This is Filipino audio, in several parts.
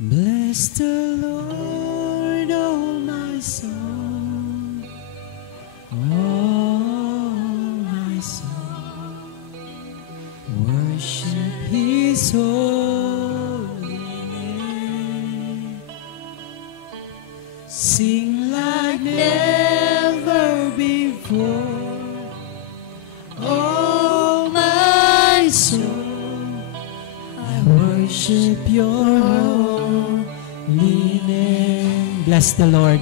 Bless the Lord, oh my soul, oh my soul, worship His holy name. Sing like never before, oh my soul, I worship your holy name. Bless the Lord.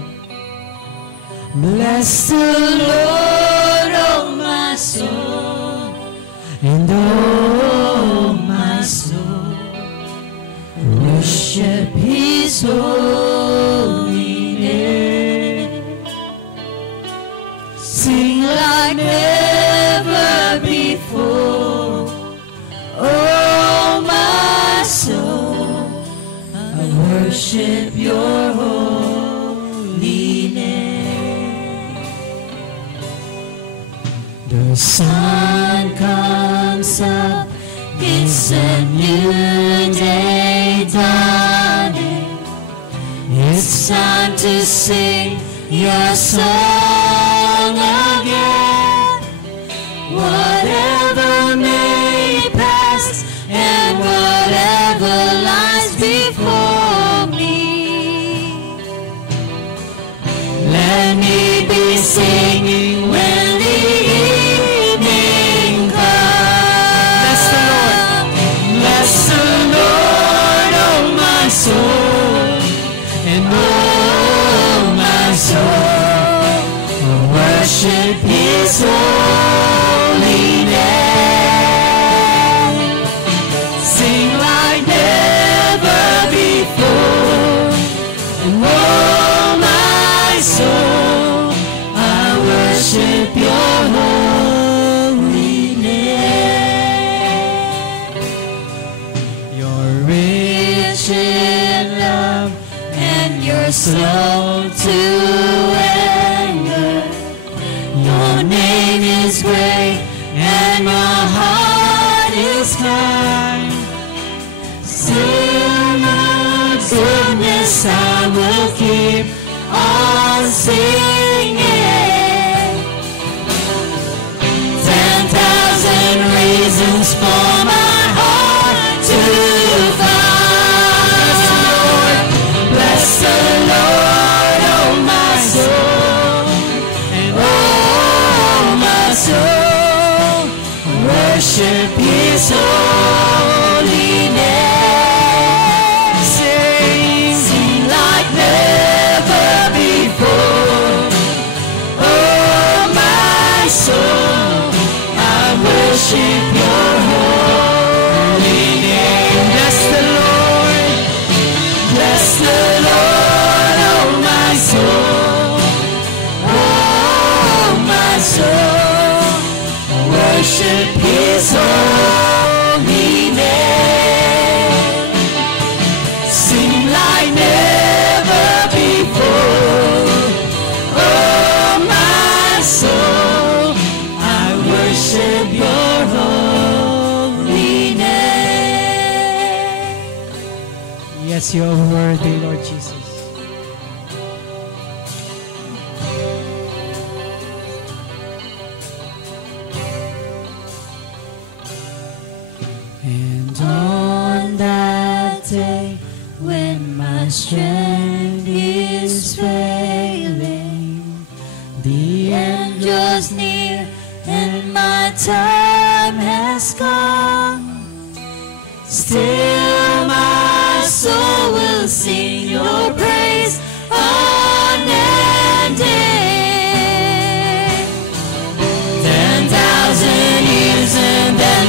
Bless the Lord, oh my soul, and oh my soul, worship His holy name. Sing like never before, oh my soul, I worship your holy name. The sun comes up, it's a new day dawning. It's time to sing your song again. Whatever may pass and whatever lies before me, let me be singing when the evening comes. Bless the Lord. Bless the Lord, oh my soul, and oh my soul, worship His holy name. Sing like never before, and oh my soul, I worship your holy name. You're rich in love and you're slow to anger. Your name is great and my heart is kind. Still your goodness I will keep on singing. 10,000 reasons for my heart to find. Bless the Lord, oh my soul, and oh my soul, worship His holy name. Sing like never before, oh my soul, I worship your holy name. Bless the Lord, bless the Lord, oh my soul, oh my soul, worship His holy name. Sing like never before, oh my soul, I worship your holy name. Yes, you are worthy, Lord Jesus. And on that day when my strength is failing, the end draws near and my time has come, still my soul will sing your praise unending. 10,000 years and then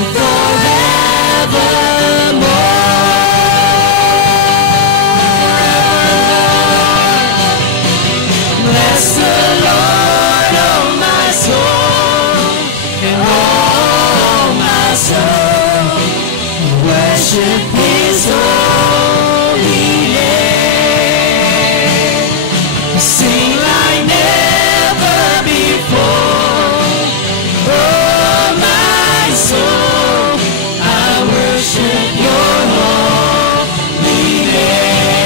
bless the Lord, oh my soul, and oh my soul, worship His holy name. Sing like never before, oh my soul, I worship your holy name.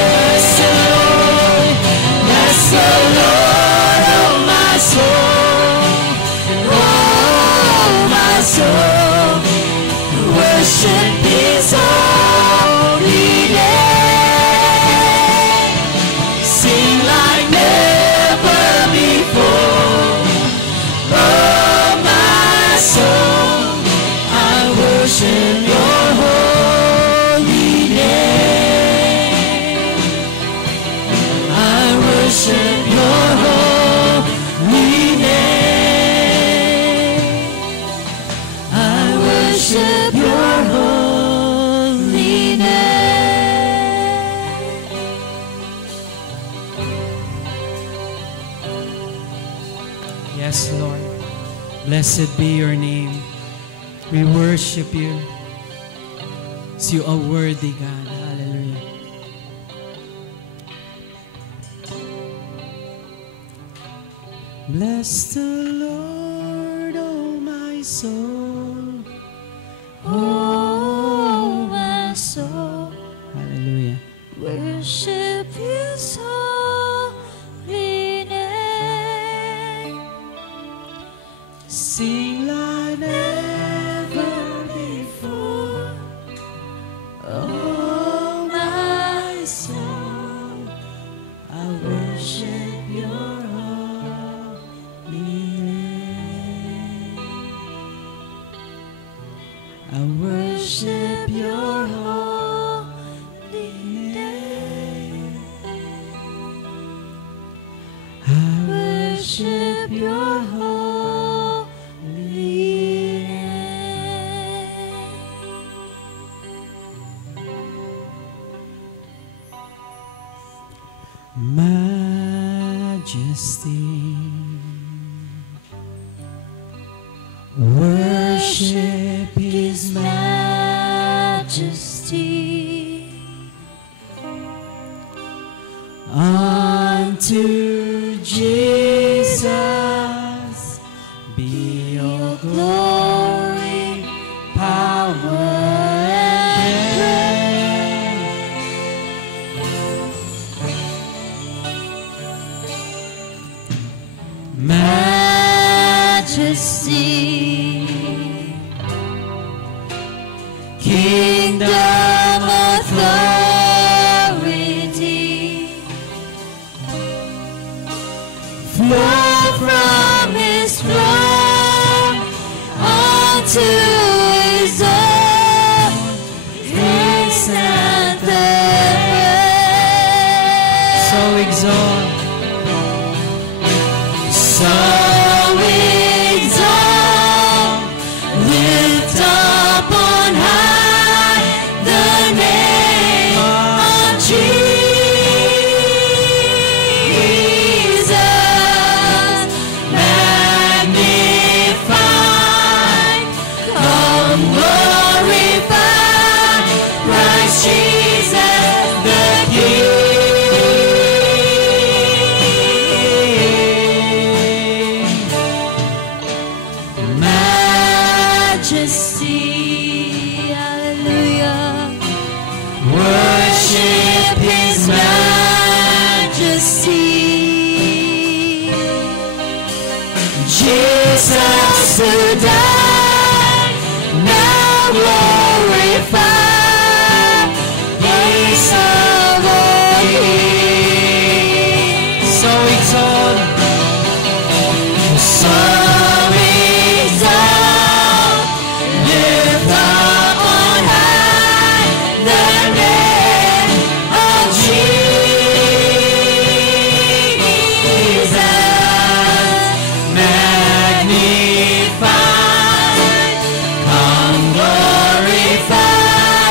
Yes, Lord. Blessed be your name. We worship you. So you are worthy, God. Hallelujah. Bless the Lord, oh my soul. Oh, my soul, Hallelujah. worship His holy name. Sing like never Before, oh, my soul, I worship Your holy name. I Worship Your holy name. Worship Your holy name. Majesty, worship His Majesty, unto Jesus be all glory, power, and praise. Majesty, kingdom, authority, flow from His throne unto His own grace and praise. So exalt. So exalt, lift up on high the name of Jesus. Magnify, come glorify Christ Jesus the King. Majesty, hallelujah. Worship His majesty. Jesus who died, now glorified, Peace of all kings. So exalt. So exalt, lift up on high the name of Jesus. Magnify, come glorify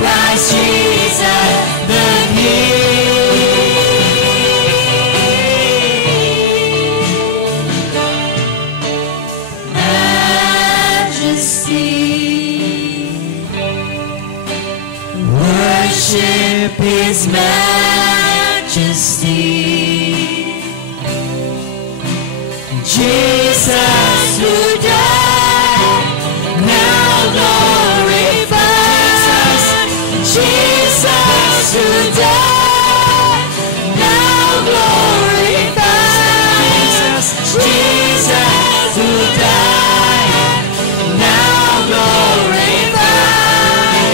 Christ Jesus the King. Majesty, worship His majesty. Jesus who died, now glorified. Jesus who died, now glorified. Jesus who died, now glorified,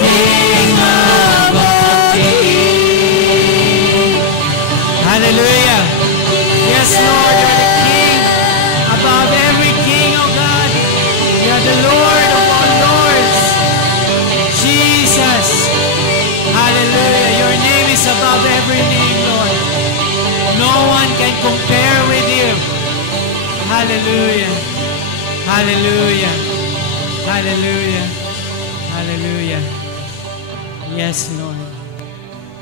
King of all kings. Hallelujah. Yes, Lord, you're the King above every king, oh God. You're the Lord of all lords. Jesus. Hallelujah. Your name is above every name, Lord. No one can compare with you. Hallelujah. Hallelujah. Hallelujah. Hallelujah. Yes, Lord.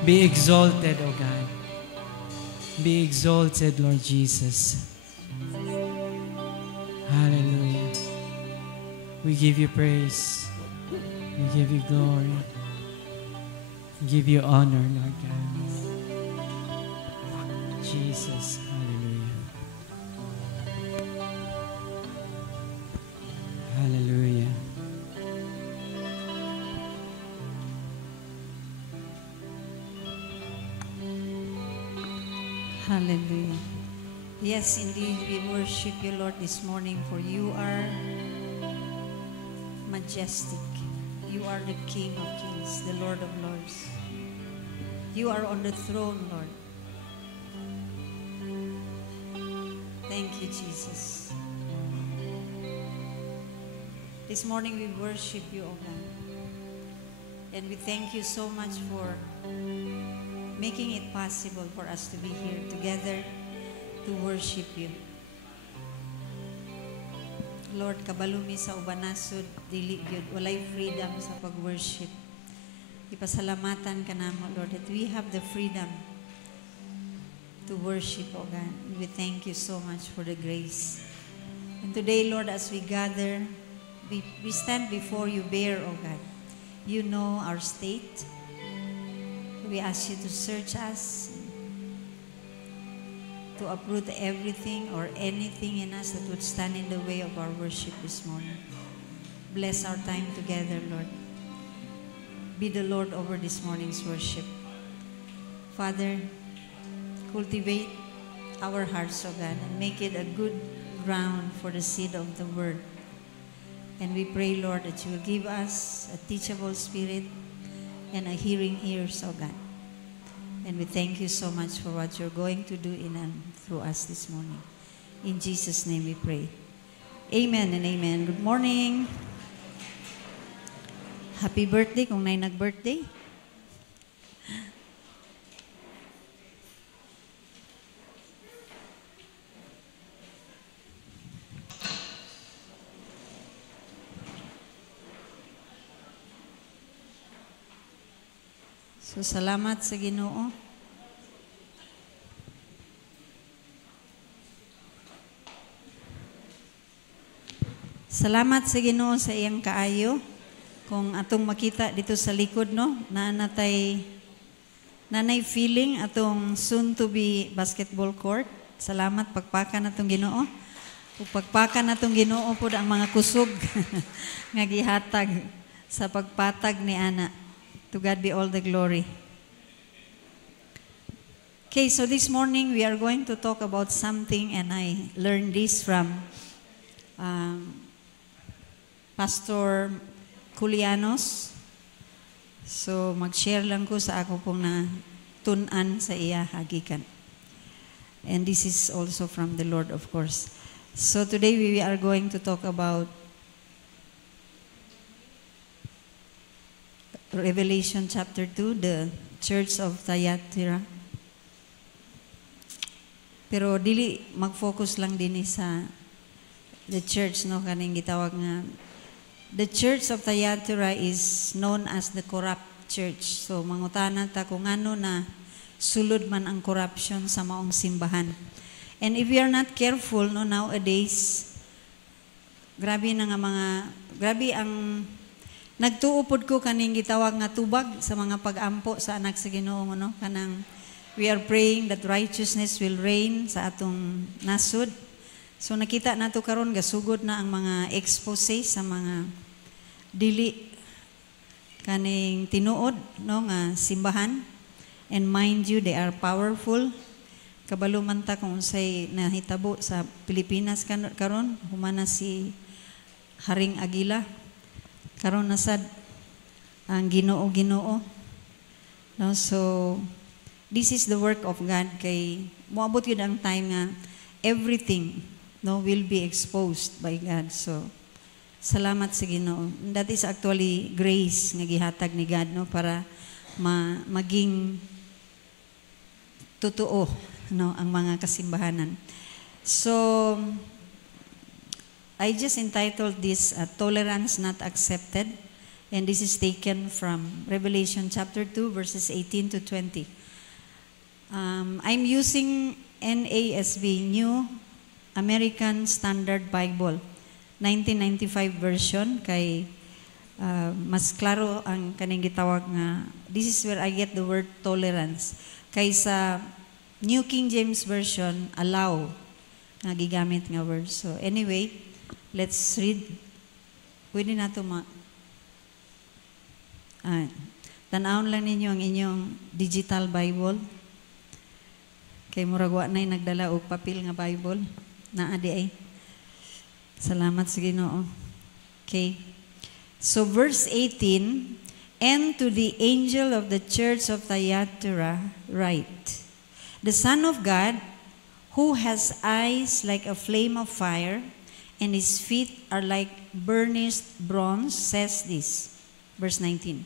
Be exalted, O God. Be exalted, Lord Jesus. Hallelujah. We give you praise. We give you glory. We give you honor, Lord God. Jesus. Hallelujah. Hallelujah. Hallelujah. Yes, indeed, we worship you, Lord, this morning, for you are majestic. You are the King of kings, the Lord of lords. You are on the throne, Lord. Thank you, Jesus. This morning we worship you, O God. And we thank you so much for making it possible for us to be here together to worship you. Lord, kabalumi sa ubanasod, dili gyud walay freedom sa pag-worship. Ipasalamatan ka namo, Lord, that we have the freedom to worship, O God. And we thank you so much for the grace. And today, Lord, as we gather, we stand before you bare, O God. You know our state. We ask you to search us, to uproot everything or anything in us that would stand in the way of our worship this morning. Bless our time together, Lord. Be the Lord over this morning's worship. Father, cultivate our hearts, O God, and make it a good ground for the seed of the word. And we pray, Lord, that you will give us a teachable spirit and a hearing ears, O God. And we thank you so much for what you're going to do in and through us this morning. In Jesus' name we pray. Amen and amen. Good morning. Happy birthday kung may nag-birthday. So, salamat sa Ginoo. Salamat sa Ginoo sa iyang kaayo. Kung atong makita dito sa likod, no, nanay feeling atong soon to be basketball court. Salamat, pagpakan atong Ginoo. Ug pagpakan atong Ginoo pod ang mga kusog nga gihatag sa pagpatag ni ana. To God be all the glory. Okay, so this morning we are going to talk about something, and I learned this from Pastor Culianos. So mag-share lang ko sa ako pong na tun-an sa iya hagikan. And this is also from the Lord, of course. So today we are going to talk about Revelation chapter 2, the Church of Thyatira. Pero dili mag-focus lang din sa the church, no, kaning gitawag nga. The Church of Thyatira is known as the corrupt church. So mangutana ta kung ano na sulod man ang corruption sa maong simbahan. And if we are not careful, no, nowadays, grabe ang nagtuupod ko kaning gitawag nga tubag sa mga pag-ampo sa anak sa Ginoo, no? Kanang we are praying that righteousness will reign sa atong nasud. So nakita nato karon gasugod na ang mga expose sa mga dili kaning tinuod, no, nga simbahan. And mind you, they are powerful. Kabalo man ta kung unsay nahitabo sa Pilipinas karon, humana si Haring Aguila. Karon nasad ang Ginoo. No, so this is the work of God, kay moabot yun ang time nga everything, no, will be exposed by God. So salamat sa Ginoo. That is actually grace nga gihatag ni God, no, para maging totoo, no, ang mga kasimbahanan. So I just entitled this Tolerance Not Accepted, and this is taken from Revelation chapter 2 verses 18 to 20. I'm using NASB, New American Standard Bible 1995 version kay mas klaro ang kaning gitawag nga this is where I get the word tolerance kaysa New King James version allow nga gigamit nga word. So anyway, let's read. Pwede na ito tanawon lang ninyo ang inyong digital Bible. Kay murag wa nay nagdala og papel nga Bible. Naa di ay. Salamat sa Ginoo. Okay. So verse 18, and to the angel of the church of Thyatira write, the Son of God, who has eyes like a flame of fire, and his feet are like burnished bronze, says this. Verse 19,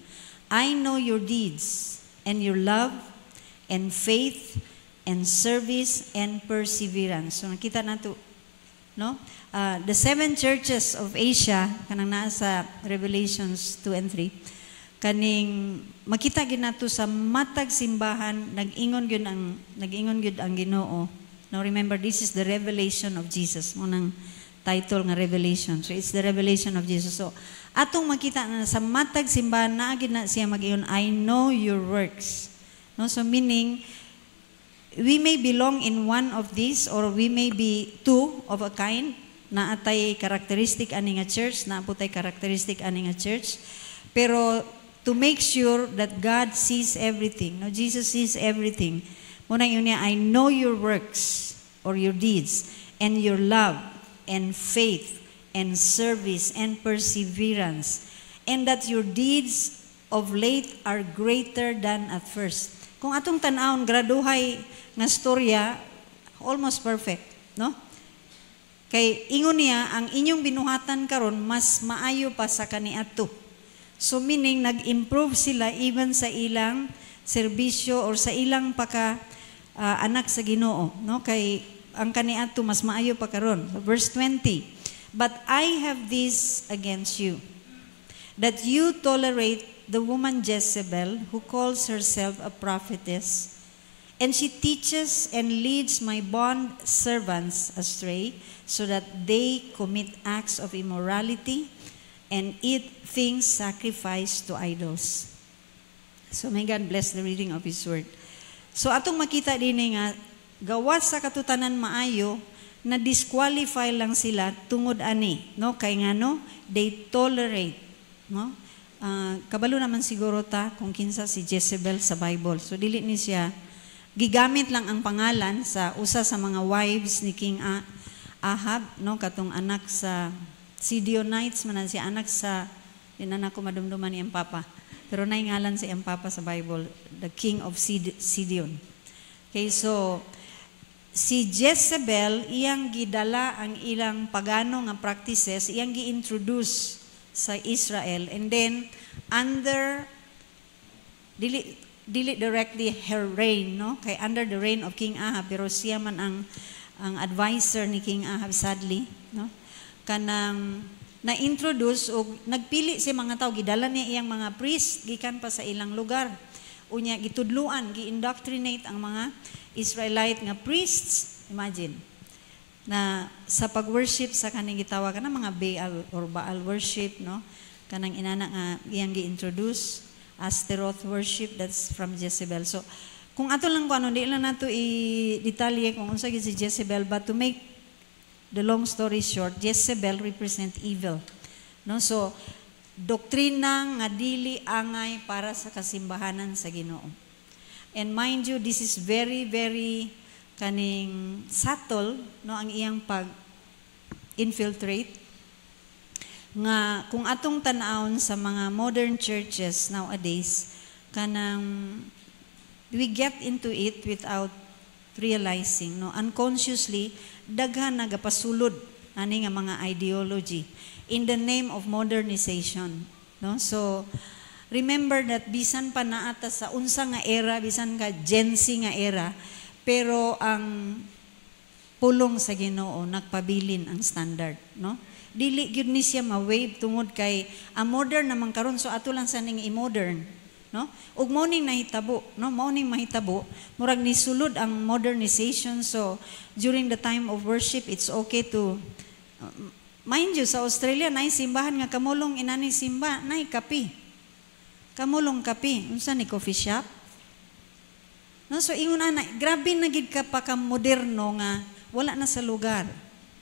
I know your deeds, and your love, and faith, and service, and perseverance. So nakita nato, no? The 7 churches of Asia, kanang naa sa Revelations 2 and 3, kaning makita gyud nato sa matag simbahan, nag-ingon gyud ang Ginoo. Now remember, this is the revelation of Jesus. Munang title nga revelation. So it's the revelation of Jesus. So atong makita na sa matag simbahan naa gyud na siya mag-ingon, I know your works. No, so meaning we may belong in one of these or we may be two of a kind na atay characteristic ani nga church, na putay characteristic ani nga church. Pero to make sure that God sees everything, no, Jesus sees everything. Muna yun niya, I know your works or your deeds and your love and faith and service and perseverance, and that your deeds of late are greater than at first. Kung atong tan-awon graduhay nga storya, almost perfect, no? Kay ingon niya, ang inyong binuhatan karon mas maayo pa sa kaniadto. So meaning nag-improve sila even sa ilang serbisyo or sa ilang anak sa Ginoo, no? Kay ang kaniadto mas maayo pa karon. Verse 20, but I have this against you, that you tolerate the woman Jezebel, who calls herself a prophetess, and she teaches and leads my bond servants astray, so that they commit acts of immorality and eat things sacrificed to idols. So may God bless the reading of His Word. So atong makita din nga, gawas sa katutanan maayo, na disqualify lang sila tungod ani, no? Kay nga no, they tolerate, no? Kabalo naman siguro ta kung kinsa si Jezebel sa Bible. So dili ni siya gigamit lang ang pangalan sa usa sa mga wives ni King Ahab, no, katong anak sa Sidonites man siya, anak sa anak ko madumduman ni Papa. Pero nay ngalan si Papa sa Bible, the king of Sidon. Okay, so si Jezebel iyang gidala ang ilang pagano nga practices, iyang gi-introduce sa Israel, and then under dili directly her reign, no, kay under the reign of King Ahab, pero siya man ang advisor ni King Ahab, sadly, no, kanang na-introduce o nagpili si mga tao, gidala niya iyang mga priest gikan pa sa ilang lugar, unya gitudluan, gi-indoctrinate ang mga Israelite nga priests, imagine, na sa pag-worship sa kaning gitawag na mga Baal or Baal worship, no, kanang inana nga iyang gi-introduce, Astaroth worship, that's from Jezebel. So kung ato lang ko ano, di lang nato i-detalye kung unsa gyud si Jezebel, but to make the long story short, Jezebel represent evil, no? So doktrina nga dili angay para sa kasimbahanan sa Ginoo. And mind you, this is very, very kaning subtle, no, ang iyang pag-infiltrate. Nga kung atong tan-awon sa mga modern churches nowadays, kanang we get into it without realizing, no, unconsciously daghan nagapasulod ani nga mga ideology in the name of modernization, no? So remember that bisan pa naata sa unsa nga era, bisan ka Gen Z nga era, pero ang pulong sa Ginoo nagpabilin ang standard, no? Dili gyud ni siya ma-wave tungod kay a modern naman karon, so ato lang sa ning i-modern, no? Ug mao ning nahitabo, no? Mao ning mahitabo, murag ni sulod ang modernization. So during the time of worship, it's okay to mind you, sa Australia nay simbahan nga kamulong inani simba, nay kape. Kamulong kape, unsa ni coffee shop? No, so ingon ana, grabe na gid ka pa ka moderno nga wala na sa lugar,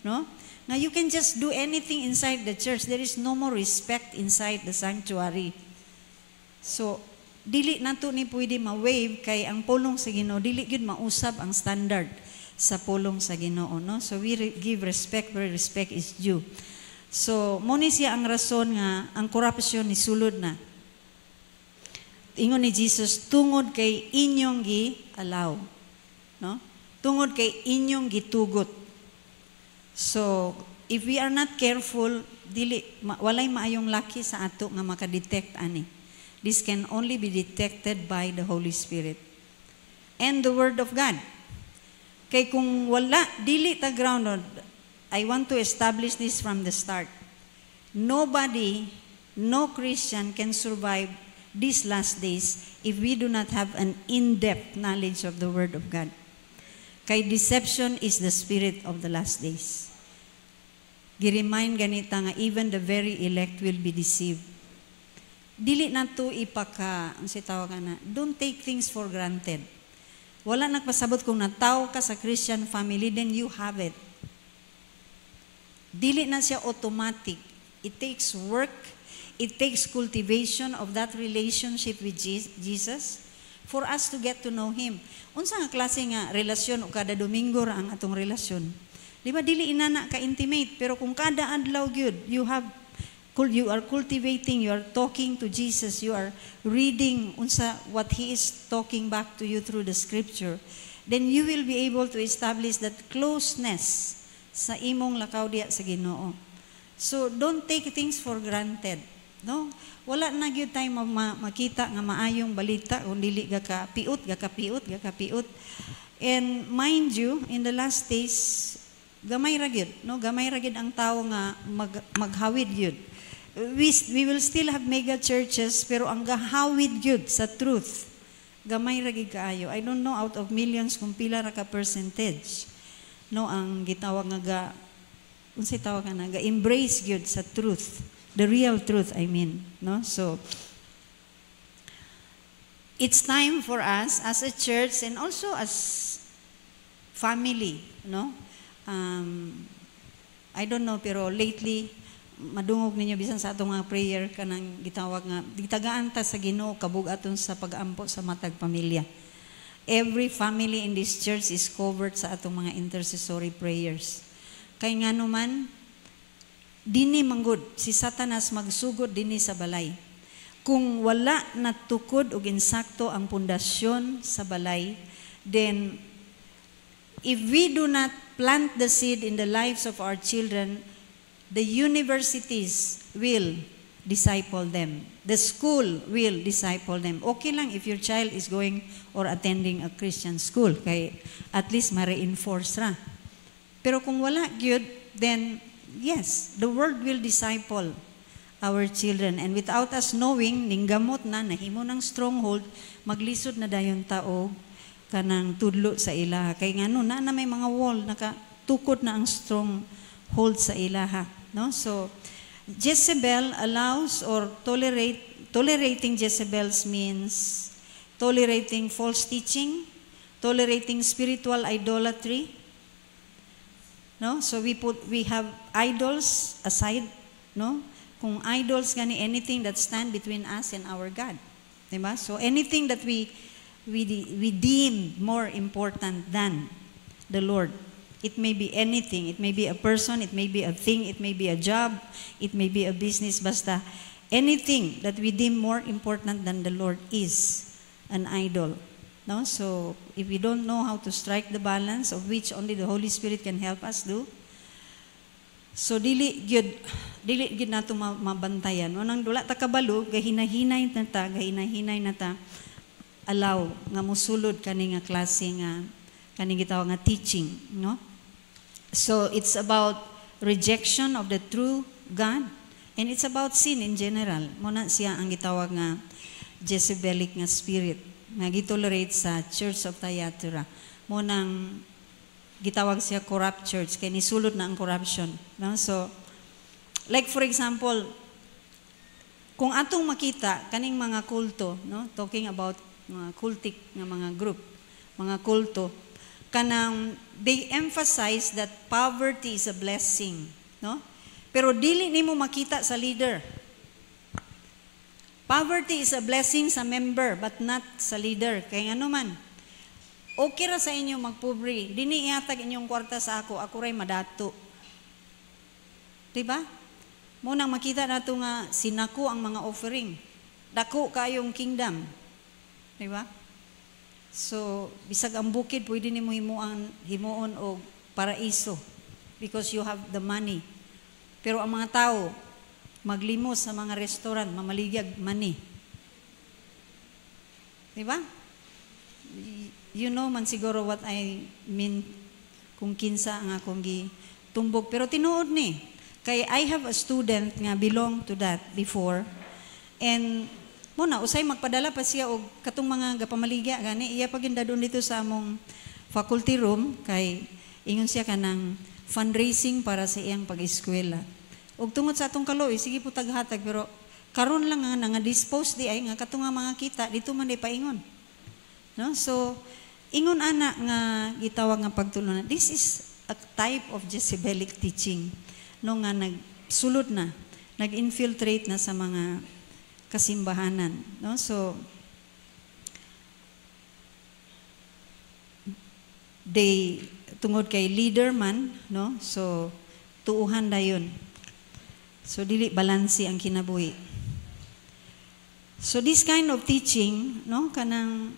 no? Now you can just do anything inside the church. There is no more respect inside the sanctuary. So dili nato ni pwede ma-wave kay ang pulong sa Ginoo dili gyud mausab ang standard sa pulong sa Ginoo, no? So we give respect where respect is due. So mo ni siya ang rason nga ang korupsyon ni sulod na. Ingon ni Jesus, tungod kay inyong gi-allow, no? Tungod kay inyong gitugot. So, if we are not careful, walay maayong laki sa ato nga makadetect ani. This can only be detected by the Holy Spirit and the Word of God. Kay kung wala, dili ta grounded, I want to establish this from the start. Nobody, no Christian can survive these last days if we do not have an in-depth knowledge of the Word of God. Kay deception is the spirit of the last days. Giremind ganita nga even the very elect will be deceived. Dili na to ipaka, ang sitawagan na, don't take things for granted. Wala nagpasabot kung nataw ka sa Christian family, then you have it. Dili na siya automatic. It takes work. It takes cultivation of that relationship with Jesus for us to get to know Him. Unsa nga klase nga relasyon o kada Domingo ra ang atong relasyon? Di ba dili inana ka intimate, pero kung kada adlaw gyud you are cultivating, you are talking to Jesus, you are reading unsa what He is talking back to you through the Scripture, then you will be able to establish that closeness sa imong lakaw diya sa Ginoo. So don't take things for granted, no? Wala na gyud tayo makita nga maayong balita kung dili gakapiot. And mind you, in the last days, gamay ra gyud, no? Gamay ra gyud ang tawo nga maghawid gyud. We will still have mega churches, pero ang gahawid gyud sa truth, gamay ra gyud kaayo. I don't know out of millions kung pila ra ka percentage, no, ang gitawag nga unsay tawag na ga embrace gyud sa truth. The real truth, I mean, no? So it's time for us as a church and also as family, no? I don't know, pero lately madungog ninyo bisan sa atong mga prayer kanang gitawag nga gitagaan ta sa Ginoo kabugaton sa pag-ampo sa matag pamilya. Every family in this church is covered sa atong mga intercessory prayers. Kay ngano man dini manggod si Satanas magsugod dini sa balay. Kung wala natukod og insakto ang pundasyon sa balay, then if we do not plant the seed in the lives of our children, the universities will disciple them. The school will disciple them. Okay lang if your child is going or attending a Christian school, kay at least ma-reinforce ra. Pero kung wala gyud, then yes, the world will disciple our children. And without us knowing, ninggamot na, nahimo ng stronghold, maglisod na dayon tao kanang tudlo sa ilaha. Kay ngano na may mga wall, nakatukod na ang stronghold sa ilaha. No? So, Jezebel allows or tolerating Jezebels means tolerating false teaching, tolerating spiritual idolatry. No? So we have idols aside, no? Kung idols gani anything that stand between us and our God. Diba? So anything that we deem more important than the Lord. It may be anything. It may be a person, it may be a thing, it may be a job, it may be a business, basta anything that we deem more important than the Lord is an idol. No? So, if we don't know how to strike the balance, of which only the Holy Spirit can help us do, so dili gyud nato mabantayan. Nang dula ta kabalo, gahinahinay na ta, allow nga musulod kani nga klase nga kani gitawag nga teaching, no? So it's about rejection of the true God, and it's about sin in general. Muna siya ang gitawag nga Jezebelic nga spirit nga gitolerate sa Church of Thyatira. Mo nang gitawag siya corrupt church kay nisulod na ang corruption, no? So like for example, kung atong makita kaning mga kulto, no, talking about mga cultic nga mga group, mga kulto, kanang they emphasize that poverty is a blessing, no? Pero dili nimo makita sa leader. Poverty is a blessing sa member but not sa leader. Kaya ano man, okay ra sa inyo magpobre. Dini ihatag inyong kwarta sa ako ray madato. Diba? Munang makita nato nga sinako ang mga offering. Dako kayong kingdom. Diba? So, bisag ang bukid, pwede nimo himuon og paraiso because you have the money. Pero ang mga tao, maglimos sa mga restaurant, mamaligag money. Diba? You know man siguro what I mean kung kinsa ang akong gitumbog. Pero tinuod ni. Kay I have a student nga belong to that before. And muna, usay magpadala pa siya og katong mga gapamaligya gani. Iya paginda doon dito sa among faculty room kay ingon siya kanang fundraising para sa iyang pag-eskwela. Ug tungod sa atong kaloy, sige po taghatag pero karon lang nga dispose di ay nga katong mga kita dito man di paingon. No? So ingon ana nga gitawag nga pagtulunan. This is a type of Jezebelic teaching no nga nagsulod na, nag-infiltrate na sa mga kasimbahanan, no? So they tungod kay leader man, no? So tuuhan dayon. So dili balansi ang kinabuhi. So this kind of teaching, no, kanang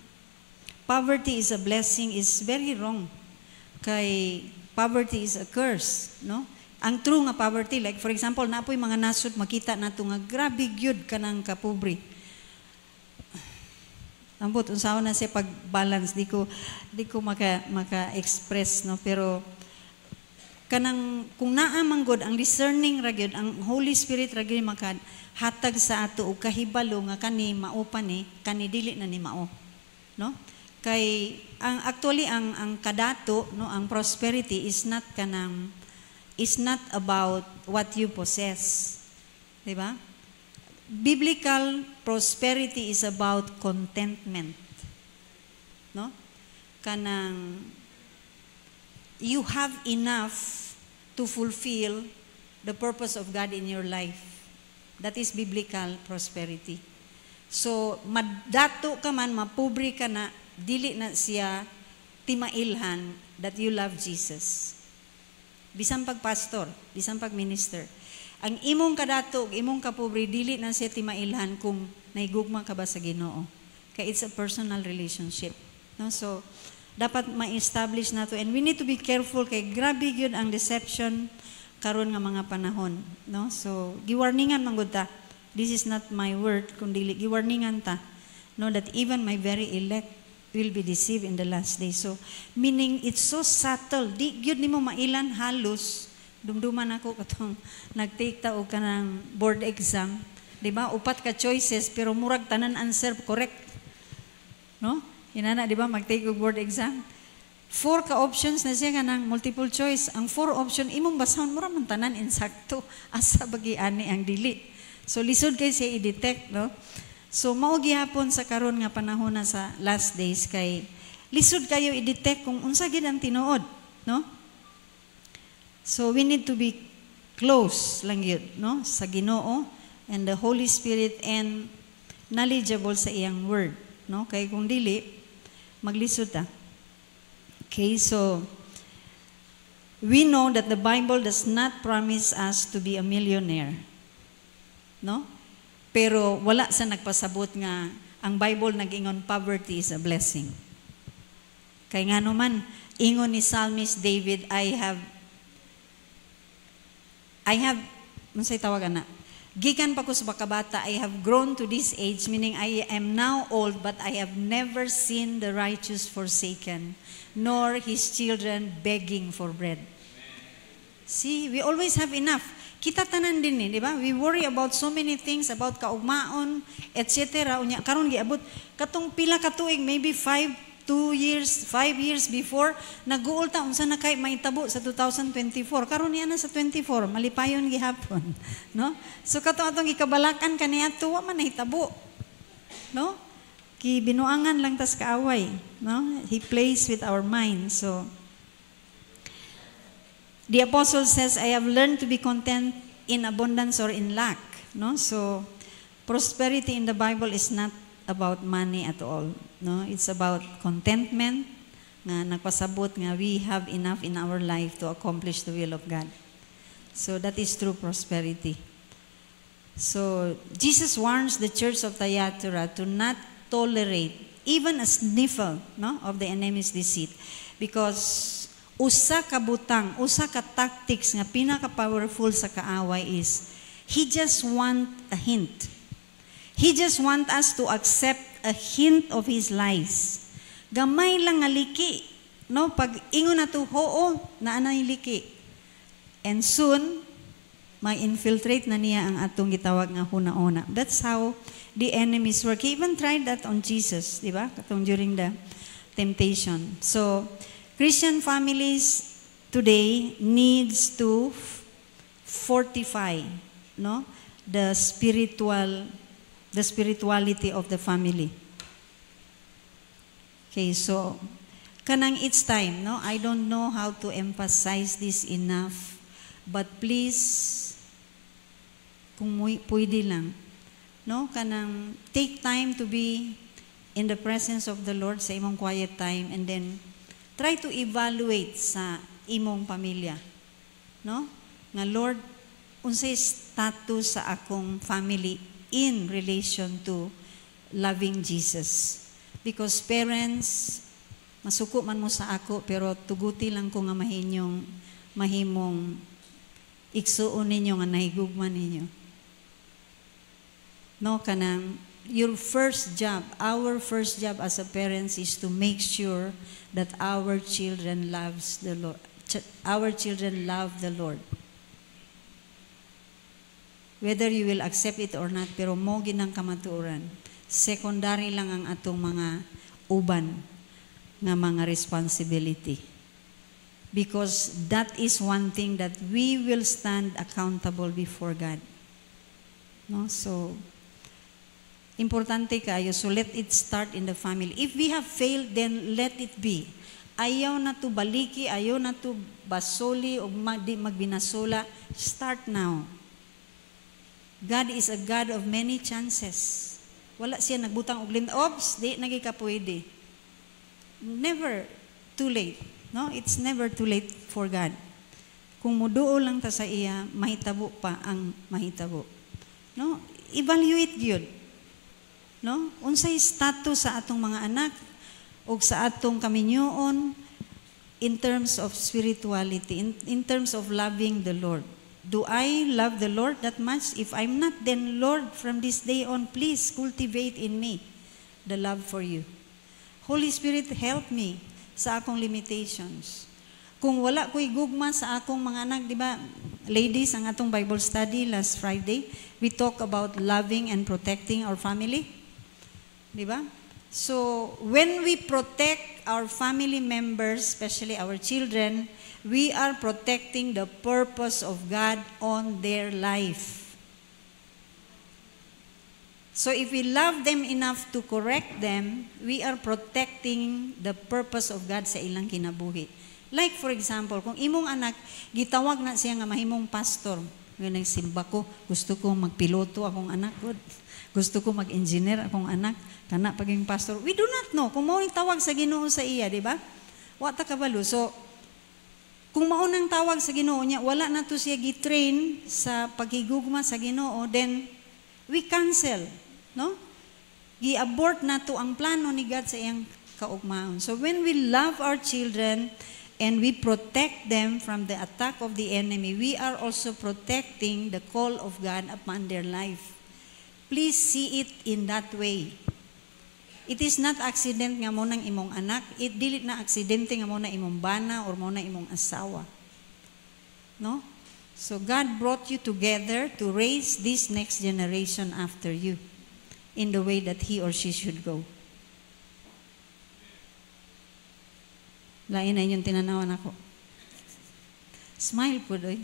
poverty is a blessing is very wrong. Kay poverty is a curse, no? Ang true nga poverty, like for example, napoy mga nasod makita nato nga grabe gyud kanang kapobre. Ambot unsaon na siya pag-balance, di ko maka-express, no, pero kanang kung naa man gud ang discerning ra gyud ang Holy Spirit ra gyud makahatag sa ato og kahibalo nga kani mao pa ni kani dili na ni mao, no? Kay ang actually ang kadato, no, ang prosperity is not about what you possess. Diba? Biblical prosperity is about contentment. No? Kanang you have enough to fulfill the purpose of God in your life. That is biblical prosperity. So, madato ka man, mapobre ka na, dili na siya timailhan that you love Jesus. Bisan pag-pastor, bisan pag-minister. Ang imong kadato, imong kapobre, dili na siya timailhan kung naigugma ka ba sa Ginoo. Kaya it's a personal relationship. No? So, dapat ma-establish nato. And we need to be careful kay grabe yun ang deception karon nga mga panahon. No? So, giwarningan man gud ta. This is not my word, kundi giwarningan ta. No, that even my very elect will be deceived in the last day. So, meaning it's so subtle. Di gyud nimo mailan halos. Dumduman ako katong nag-take ta og kanang board exam. Di ba? Upat ka choices pero murag tanan answer correct. No? Inana, di ba? Mag-take og board exam. 4 ka options na siya kanang multiple choice. Ang 4 option imong basahon mura man tanan insakto. Asa bagi ani ang dili. So lisod kay siya i-detect, no? So, mao gihapon sa karon nga panahon na sa last days kay lisod kayo i-detect kung unsa gid ang tinuod, no? So, we need to be close lang yun, no? Sa Ginoo and the Holy Spirit and knowledgeable sa iyang word, no? Kay kung dili, maglisod ta. Okay, so we know that the Bible does not promise us to be a millionaire, no? Pero wala sa nagpasabot nga ang Bible nag-ingon poverty is a blessing. Kay nga naman, ingon ni Psalmist David, I have, unsay tawagan na? Gikan pa ko sa bakabata, I have grown to this age, meaning I am now old, but I have never seen the righteous forsaken, nor his children begging for bread. See, we always have enough. Kita tanan din di ba? We worry about so many things, about kaugmaon, etc. Unya, karon giabot, katong pila ka tuig, maybe 5 years before, nag-uul ta, unsa na kay mahitabo sa 2024. Karon niya na sa 24, malipayon gihapon. No? So, katong atong gikabalakan kaniya, tuwa man nahitabo. No? Binuangan lang tas kaaway. No? He plays with our mind. So, the apostle says, I have learned to be content in abundance or in lack. No? So, prosperity in the Bible is not about money at all. No? It's about contentment, nga nagpasabot nga we have enough in our life to accomplish the will of God. So, that is true prosperity. So, Jesus warns the church of Thyatira to not tolerate even a sniffle, no, of the enemy's deceit. Because usa ka butang, usa ka tactics nga pinaka-powerful sa kaaway is, he just want a hint. He just want us to accept a hint of his lies. Gamay lang nga liki. No? Pag ingon na to, oo, naanay liki. And soon, ma-infiltrate na niya ang atong gitawag nga huna-una. That's how the enemies work. He even tried that on Jesus, di ba? Katong during the temptation. So, Christian families today needs to fortify, no, the spirituality of the family. Okay, so kanang it's time, no? I don't know how to emphasize this enough, but please, kung pwede lang, no, kanang take time to be in the presence of the Lord sa imong quiet time, and then try to evaluate sa imong pamilya. No? Nga, Lord, unsay status sa akong family in relation to loving Jesus. Because parents, masuko man mo sa ako, pero tuguti lang ko nga mahimong iksuon ninyo nga nahigugman ninyo. No, kanang, your first job, our first job as a parents is to make sure that our children loves the Lord. Our children love the Lord. Whether you will accept it or not, pero mo ginang kamatuoran. Secondary lang ang atong mga uban nga mga responsibility. Because that is one thing that we will stand accountable before God. No? So, importante kayo. So let it start in the family. If we have failed, then let it be. Ayaw na to baliki, ayaw na to basoli o magbinasula. Start now. God is a God of many chances. Wala siya nagbutang og limit. Oops, di nagika pwede. Never too late. No? It's never too late for God. Kung muduo lang ta sa iya, mahitabo pa ang mahitabo. No? Evaluate yun. No? Unsay status sa atong mga anak o sa atong kaminyoon in terms of spirituality, in terms of loving the Lord. Do I love the Lord that much? If I'm not, then Lord, from this day on, please cultivate in me the love for you. Holy Spirit, help me sa akong limitations. Kung wala ko'y gugma sa akong mga anak, di ba, ladies, ang atong Bible study last Friday, we talk about loving and protecting our family. Di ba? So, when we protect our family members, especially our children, we are protecting the purpose of God on their life. So, if we love them enough to correct them, we are protecting the purpose of God sa ilang kinabuhi. Like, for example, kung imong anak, gitawag na siya nga mahimong pastor, nga nagsimba ko, gusto ko magpiloto akong anak, gusto ko mag-engineer akong anak, kana paging pastor. We do not know kung mao ang tawag sa Ginoo sa iya, di ba? Wa ta kabalo. So, kung mao nang tawag sa Ginoo niya, wala na to siya gitrain sa paghigugma sa Ginoo, then we cancel, no? Gi-abort na to ang plano ni God sa iyang kaugmaon. So, when we love our children and we protect them from the attack of the enemy, we are also protecting the call of God upon their life. Please see it in that way. It is not accident nga mo ng imong anak. It dili na aksidente nga mo na imong bana or mo na imong asawa. No? So God brought you together to raise this next generation after you in the way that he or she should go. Lain na yung tinanawan ako. Smile po, doy.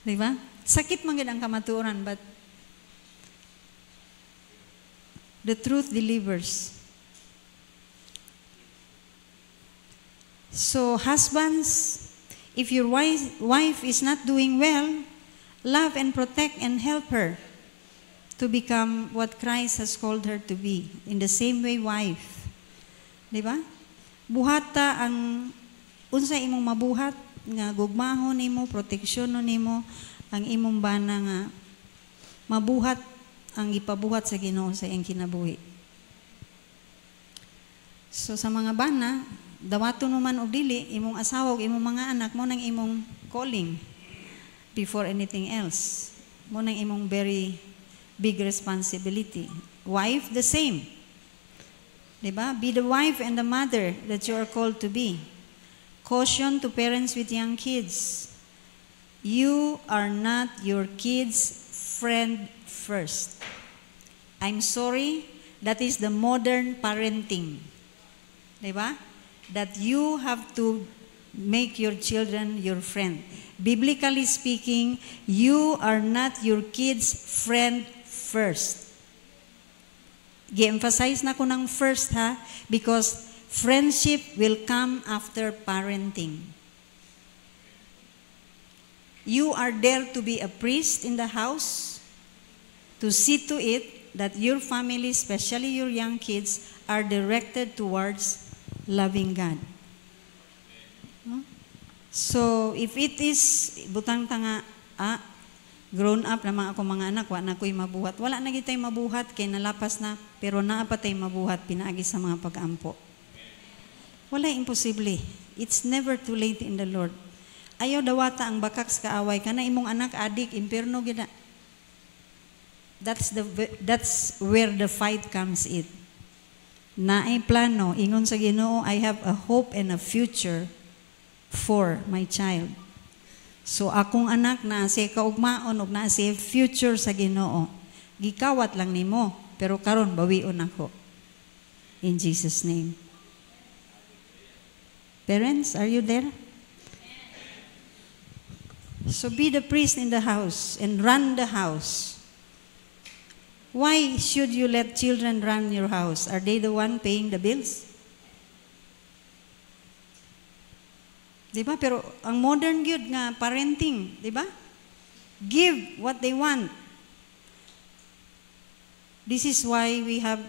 Diba? Sakit man gid ang kamatuoran, but the truth delivers. So, husbands, if your wife is not doing well, love and protect and help her to become what Christ has called her to be. In the same way, wife. Diba? Buhata ang unsa imong mabuhat nga gugmahon nimo, proteksyonon nimo ang imong bana nga mabuhat ang ipabuhat sa Ginoo sa iyang kinabuhi. So sa mga bana, dawaton mo man og dili, imong asawa ug imong mga anak mo nang imong calling before anything else. Mo nang imong very big responsibility. Wife, the same. Diba? Be the wife and the mother that you are called to be. Caution to parents with young kids. You are not your kids' friend first. I'm sorry, that is the modern parenting. Diba? That you have to make your children your friend. Biblically speaking, you are not your kids' friend first. Gi-emphasize na ko ng first ha, because friendship will come after parenting. You are there to be a priest in the house, to see to it that your family, especially your young kids, are directed towards loving God. No? So, if it is, butang tanga, grown up naman ako mga anak, wala na ko'y mabuhat. Wala na gitay mabuhat, kay nalapas na, pero naapatay mabuhat, pinaagi sa mga pag-ampo. Wala imposible. It's never too late in the Lord. Ayaw dawata ang bakak sa kaaway, kana imong anak adik, impierno gina. That's where the fight comes in. Naay plano, ingon sa Ginoo, I have a hope and a future for my child. So akong anak na siya kaugmaon ug na siya future sa Ginoo. Gikawat lang nimo, pero karon bawion ako. In Jesus' name. Parents, are you there? So be the priest in the house and run the house. Why should you let children run your house? Are they the one paying the bills? Diba? Pero ang modern gyud nga parenting, diba? Give what they want. This is why we have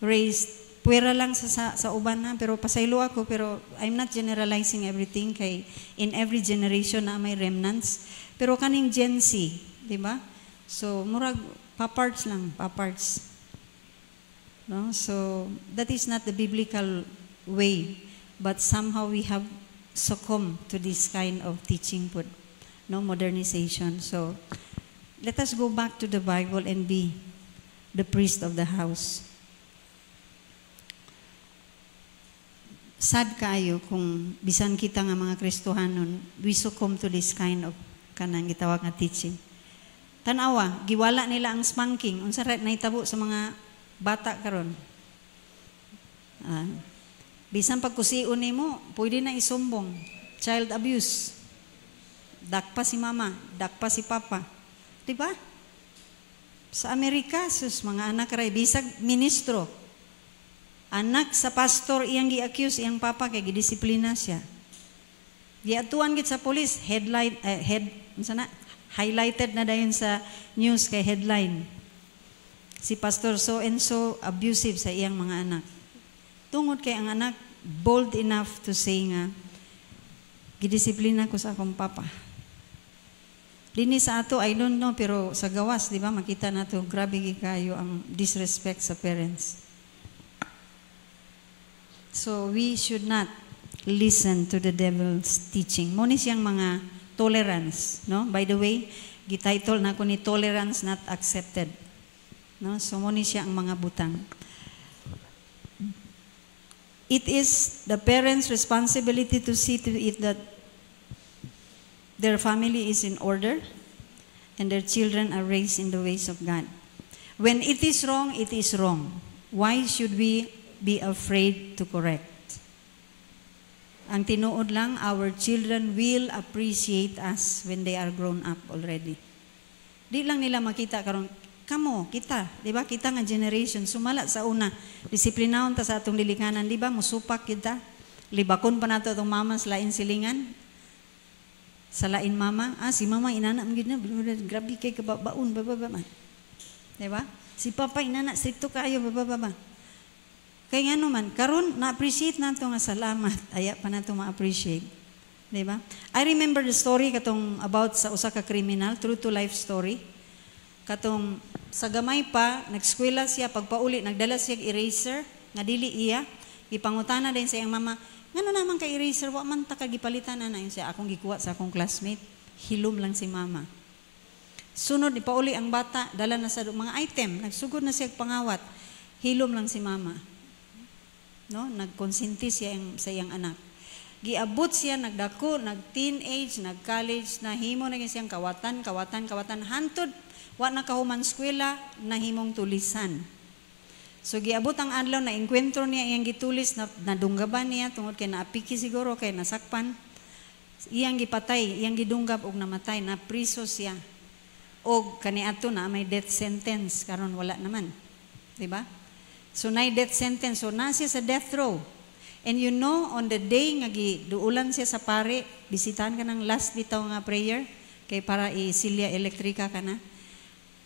raised, puwera lang sa uban na, pero pasaylo ako, pero I'm not generalizing everything, kay in every generation na may remnants. Pero kaning Gen Z, diba? So, murag, paparts lang, paparts. No? So, that is not the biblical way, but somehow we have succumb to this kind of teaching, no, modernization. So, let us go back to the Bible and be the priest of the house. Sad kayo kung bisan kita nga mga Kristohanon, we succumb to this kind of kanang gitawag nga teaching. Tanawa, giwala nila ang spanking. Unsa ra naitabo sa mga bata karon? Bisan pagkusiun nimo, pwede na isumbong. Child abuse. Dakpa si mama, dakpa si papa. Diba? Sa Amerika, sus, mga anak ray, bisag ministro. Anak sa pastor, iyang gi-accuse, iyang papa, kay gidisiplina siya. Giatuan gid sa police, highlighted na dayon sa news kay headline. Si pastor so and so abusive sa iyang mga anak. Tungod kay ang anak bold enough to say nga, gidisiplina ko sa akong papa. Dini sa ato, I don't know, pero sa gawas, di ba, makita na to, grabe kayo ang disrespect sa parents. So, we should not listen to the devil's teaching. Muna siyang mga tolerance, no? By the way, gititle na ko ni tolerance not accepted. No? So, muna siya ang mga butang. It is the parents' responsibility to see to it that their family is in order, and their children are raised in the ways of God. When it is wrong, it is wrong. Why should we be afraid to correct? Ang tinuod lang, our children will appreciate us when they are grown up already. Di lang nila makita karon kamo, kita, di ba? Kita nga generation, sumala sa una, disiplinahon ta sa atong dilikanan, di ba? Musupak kita, libakon pa nato itong mama sa lain silingan, sa lain mama, si mama inana, grabe kay kababaon, bababa. Di ba? Si papa inana, stricto kayo, bababa. Kaya nga naman, karon na-appreciate nato nga salamat, aya pa nato ma-appreciate. Di ba? I remember the story katong about sa usa ka kriminal, true to life story. Katong sa gamay pa, nagskwela siya, pagpauli, nagdala siya eraser, nga dili iya, ipangutana din sa iyang mama, ngano naman ka eraser, wa man ta kagipalitan na yun siya, akong gikuha sa akong classmate, hilom lang si mama. Sunod, ipauli ang bata, dala na sa mga item, nagsugod na siya pangawat, hilom lang si mama. No? Nagkonsinti siya sa iyang anak. Giabot siya, nagdako, nag-teenage, nag-college, nahimo na siyang kawatan, hantod, wa na kahuman eskwela, nahimong tulisan. So giabot ang adlaw na enkwentro niya iyang gitulis, nadunggaban niya tungod kay naapiki siguro kay nasakpan. Iyang gipatay, iyang gidunggab og namatay, na priso siya. Og kaniadto na may death sentence karon wala naman. Di ba? So nay death sentence, so na siya sa death row. And you know, on the day nga giduulan siya sa pare, bisitahan ka ng last bitaw nga prayer kay para isilya elektrika ka na.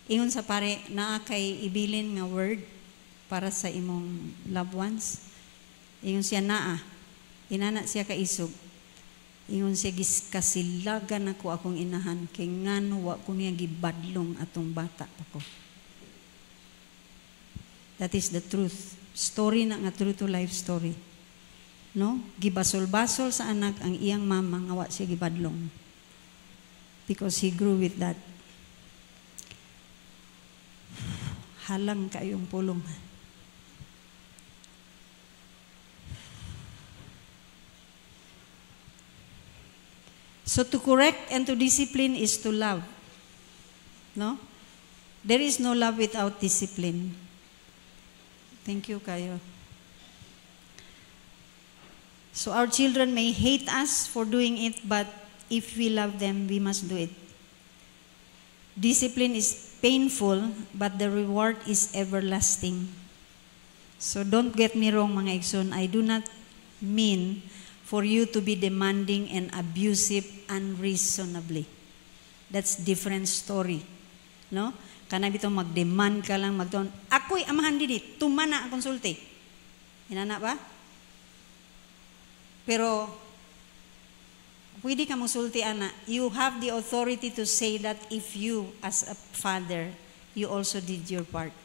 Ingon sa pare, naa kay ibilin nga word para sa imong loved ones. Ingon siya naa, inana siya kaisog. Ingon siya, kasilagan ako akong inahan, kay ngano wa ko niya gibadlong atong bata pa ko. That is the truth. Story na nga, true to life story. No? Gibasol-basol sa anak ang iyang mama nga wa siya gibadlong. Because he grew with that. Halang kayong pulong. So to correct and to discipline is to love. No? There is no love without discipline. Thank you, Kayo. So our children may hate us for doing it, but if we love them, we must do it. Discipline is painful, but the reward is everlasting. So don't get me wrong, mga igsoon. I do not mean for you to be demanding and abusive unreasonably. That's different story. No? Kana bitaw mag-demand ka lang, ako'y amahan dinit, tumana ang konsulti. Inana ba? Pero, pwede ka musulti, ana. You have the authority to say that if you, as a father, you also did your part.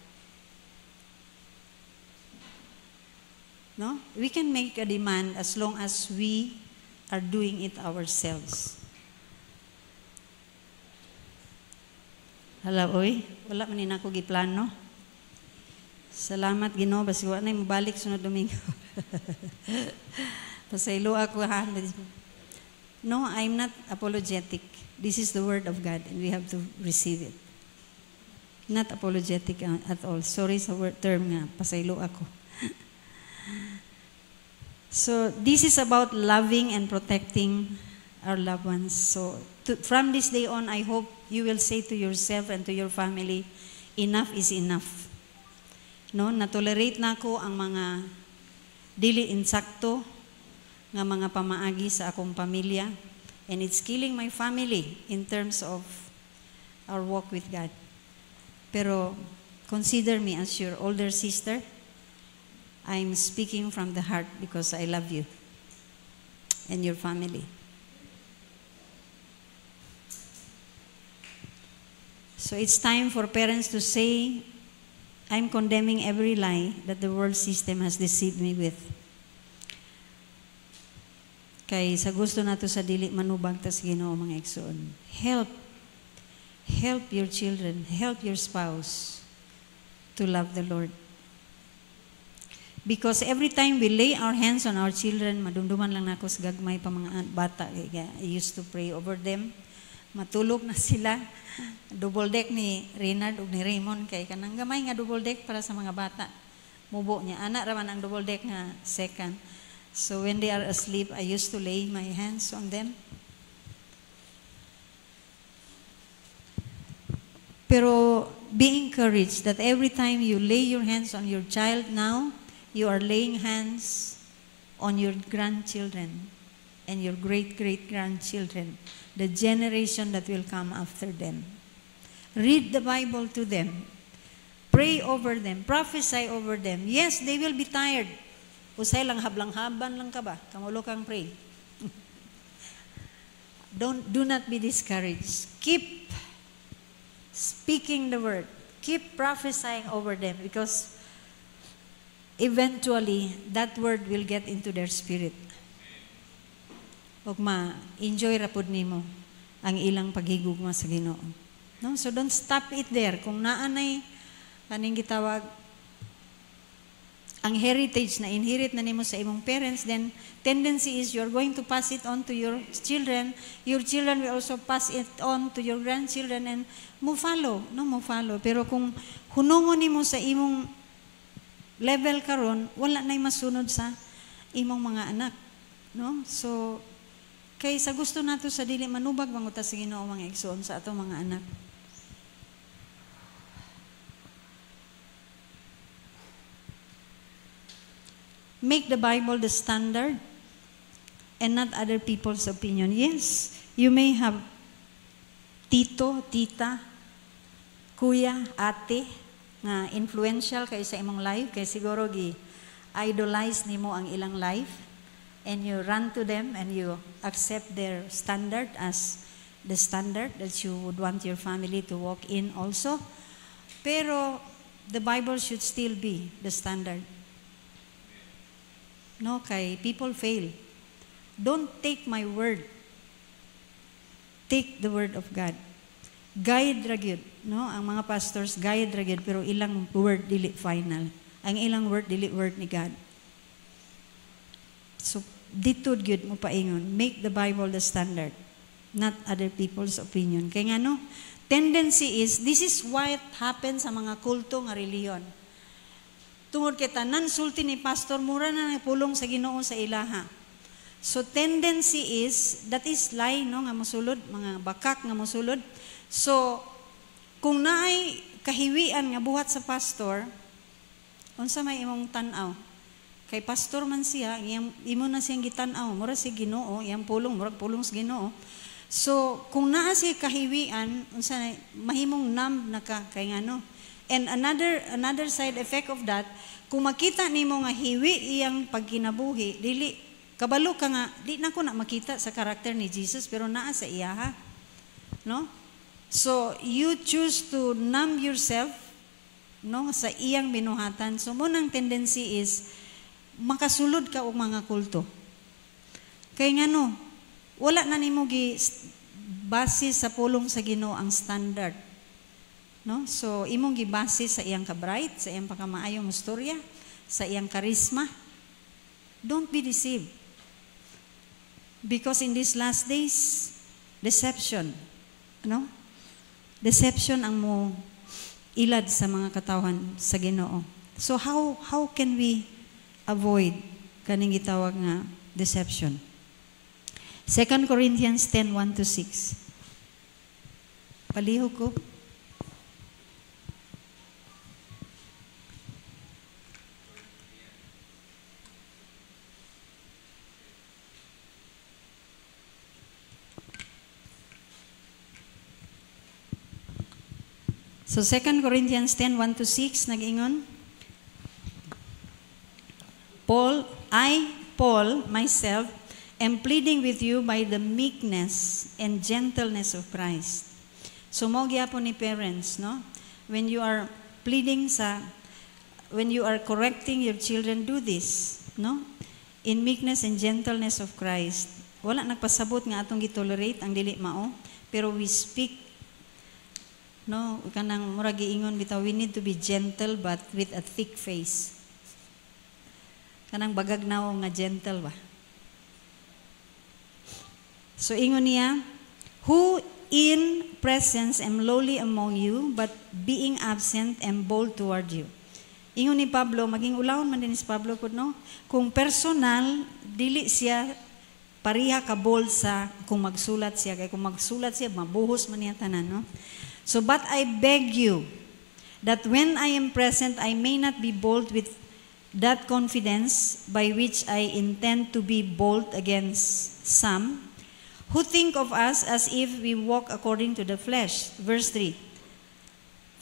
No? We can make a demand as long as we are doing it ourselves. Hala, oy, wala man ako giplano. Salamat, Ginoo, basi wa na mabalik sunod Domingo. Pasaylo ako ha. No, I'm not apologetic. This is the word of God and we have to receive it. Not apologetic at all. Sorry sa word term nga, pasaylo ako. So, this is about loving and protecting our loved ones. So, from this day on, I hope you will say to yourself and to your family, enough is enough. No, na-tolerate na ko ang mga dili insakto nga mga pamaagi sa akong pamilya, and it's killing my family in terms of our walk with God. Pero consider me as your older sister. I'm speaking from the heart because I love you and your family. So it's time for parents to say, I'm condemning every lie that the world system has deceived me with. Kay sa gusto nato sa dili manubag tas Ginoo, mga igsoon. Help your children, help your spouse to love the Lord. Because every time we lay our hands on our children, madumduman lang nako sa gagmay pa mga bata. I used to pray over them. Matulog na sila. Double deck ni Reynard ug ni Raymond kay kanang gamay nga double deck para sa mga bata. Mubo niya. Anak raman ang double deck nga second. So when they are asleep, I used to lay my hands on them. Pero be encouraged that every time you lay your hands on your child now, you are laying hands on your grandchildren and your great-great-grandchildren, the generation that will come after them. Read the Bible to them. Pray over them. Prophesy over them. Yes, they will be tired. Usay lang hablang-haban lang ka ba? Kamulo kang pray. Do not be discouraged. Keep speaking the word. Keep prophesying over them because eventually, that word will get into their spirit. Huwag ma-enjoy rapod nimo ang ilang paghigugma sa Ginoo. No? So don't stop it there. Kung naanay, kaning gitawag, ang heritage na inherit na nimo sa imong parents, then tendency is you're going to pass it on to your children. Your children will also pass it on to your grandchildren and mo follow. Pero kung hunungon nimo sa imong level karon, wala na'y masunod sa imong mga anak. No? So, kay sa gusto nato sa dili manubag manguta sa Ginoo mga igsoon sa atong mga anak. Make the Bible the standard and not other people's opinion. Yes, you may have tito, tita, kuya, ate, nga influential kay sa imong life, kay siguro idolize nimo ang ilang life and you run to them and you accept their standard as the standard that you would want your family to walk in also. Pero the Bible should still be the standard. No, kay people fail. Don't take my word. Take the word of God. Guide ra gyud, no? Ang mga pastors guide ra gyud pero ilang word dili final. Ang ilang word dili word ni God. So ditud gyud mo paingon, make the Bible the standard, not other people's opinion. Kay ngano, tendency is this is what happens sa mga kulto nga reliyon. Tungod kay tanan sulti ni pastor mura na pulong sa Ginoo sa ilaha. So tendency is that is lie, no, nga mosulod, mga bakak nga mosulod. So kung naay kahiwian nga buhat sa pastor, unsa may imong tan-aw? Kay pastor man siya, imo na siyang gitan-aw, mura si Ginoo, iyang pulong mura pulong sa Ginoo. So kung naa siya kahiwian, unsa mahimong numb na ka kay ngano. And another side effect of that, kung makita nimo nga hiwi iyang pagkinabuhi, dili kabalo ka nga, di na ko na makita sa karakter ni Jesus pero naa sa iyaha. No? So you choose to numb yourself, no, sa iyang binuhatan. So munang tendency is makasulod ka og mga kulto. Kay ngano, wala na nimo gi base sa pulong sa Ginoo ang standard. No? So imong gibase sa iyang ka-bright, sa iyang pagkamaayong istorya, sa iyang karisma. Don't be deceived. Because in these last days, deception, no? Deception ang mo ilad sa mga katawan sa Ginoo. So how can we avoid kaning gitawag nga deception? 2 Corinthians 10:1-6. Palihog ko. So 2 Corinthians 10:1-6 nag-ingon, Paul, myself, am pleading with you by the meekness and gentleness of Christ. So mo gyapon ni parents, no? When you are correcting your children, do this, no? In meekness and gentleness of Christ. Wala nagpasabot nga atong gitolerate ang dili mao, pero we speak, no, kanang murag giingon bitaw, we need to be gentle but with a thick face. kanang bagagnaw nga gentle ba. So ingon niya, who in presence am lowly among you, but being absent am bold toward you. Ingon ni Pablo, maging ulahon man din si Pablo po, no? Kung personal, dili siya pariha ka bold sa kung magsulat siya. Kaya kung magsulat siya, mabuhos man niya tanan, no? So, but I beg you, that when I am present, I may not be bold with that confidence by which I intend to be bold against some, who think of us as if we walk according to the flesh. Verse 3.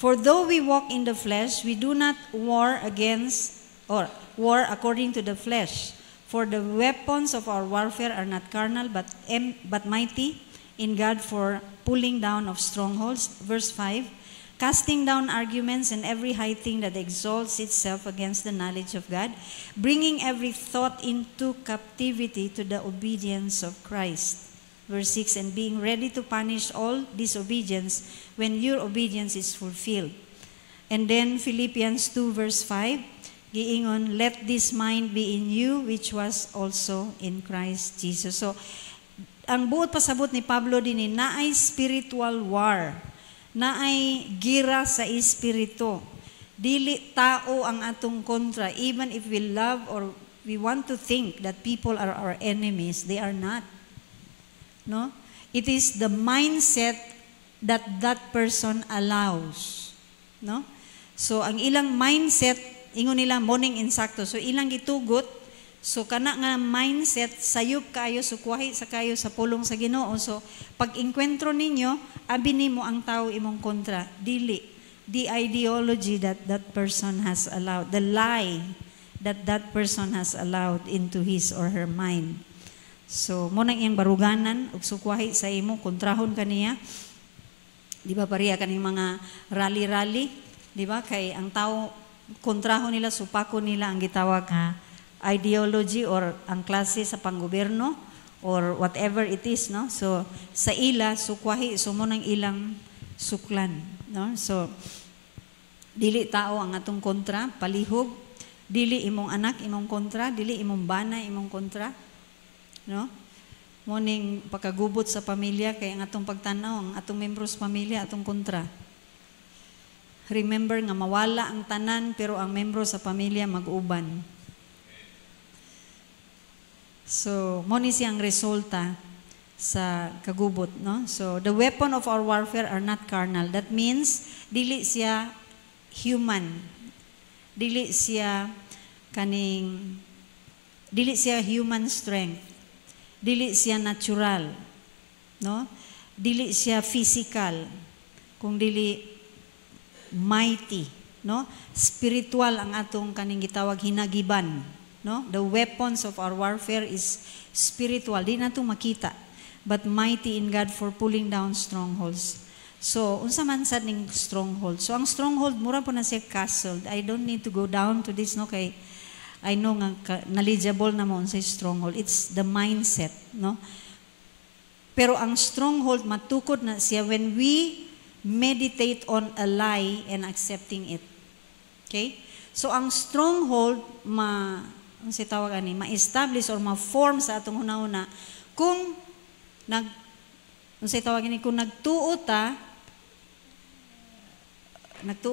For though we walk in the flesh, we do not war according to the flesh. For the weapons of our warfare are not carnal, but mighty in God for pulling down of strongholds. Verse 5. Casting down arguments and every high thing that exalts itself against the knowledge of God, bringing every thought into captivity to the obedience of Christ. Verse 6, and being ready to punish all disobedience when your obedience is fulfilled. And then Philippians 2 verse 5, giingon, let this mind be in you which was also in Christ Jesus. So, ang buot pasabot ni Pablo din naay spiritual war, naay gira sa espiritu. Dili tao ang atong kontra, even if we love or we want to think that people are our enemies, they are not. No? It is the mindset that that person allows. No? So, ang ilang mindset, ingon nila, morning insakto. So, ilang gitugot, so, kana nga mindset, sayop kayo, sukwahi sa kayo sa pulong sa Ginoo. So, pag inkwentro ninyo, abini mo ang tao imong kontra. Dili. The ideology that that person has allowed, the lie that that person has allowed into his or her mind. So, mo nang iyang baruganan, ug sukwahi sa imo, kontrahon kaniya. Di ba pariya kaning mga rally-rally? Di ba? Kay ang tao, kontrahon nila, supako nila ang gitawag ideology or ang klase sa panggoberno or whatever it is, no? So, sa ila, sukwahi, so mo nang ilang suklan, no? So, dili tao ang atong kontra, palihog, dili imong anak, imong kontra, dili imong bana, imong kontra, no? Morning pagkagubot sa pamilya kay ang atong pagtanaw ang atong membro sa pamilya atong kontra. Remember nga mawala ang tanan pero ang membro sa pamilya mag-uban. So, mo ni siyang resulta sa kagubot, no? So, the weapon of our warfare are not carnal. That means dili siya human. Dili siya human strength. Dili siya natural, no? Dili siya physical, kung dili mighty, no? Spiritual ang atong kaning gitawag hinagiban, no? The weapons of our warfare is spiritual, di nato makita, but mighty in God for pulling down strongholds. So, unsa man sad ning stronghold? So, ang stronghold mura po na siya castle. I don't need to go down to this, no? Kay I know nga knowledgeable na mo sa stronghold. It's the mindset, no? Pero ang stronghold matukod na siya when we meditate on a lie and accepting it. Okay? So ang stronghold unsay tawag ani, ma-establish or ma-form sa atong una-una kung unsay tawag ani, kung nagtuo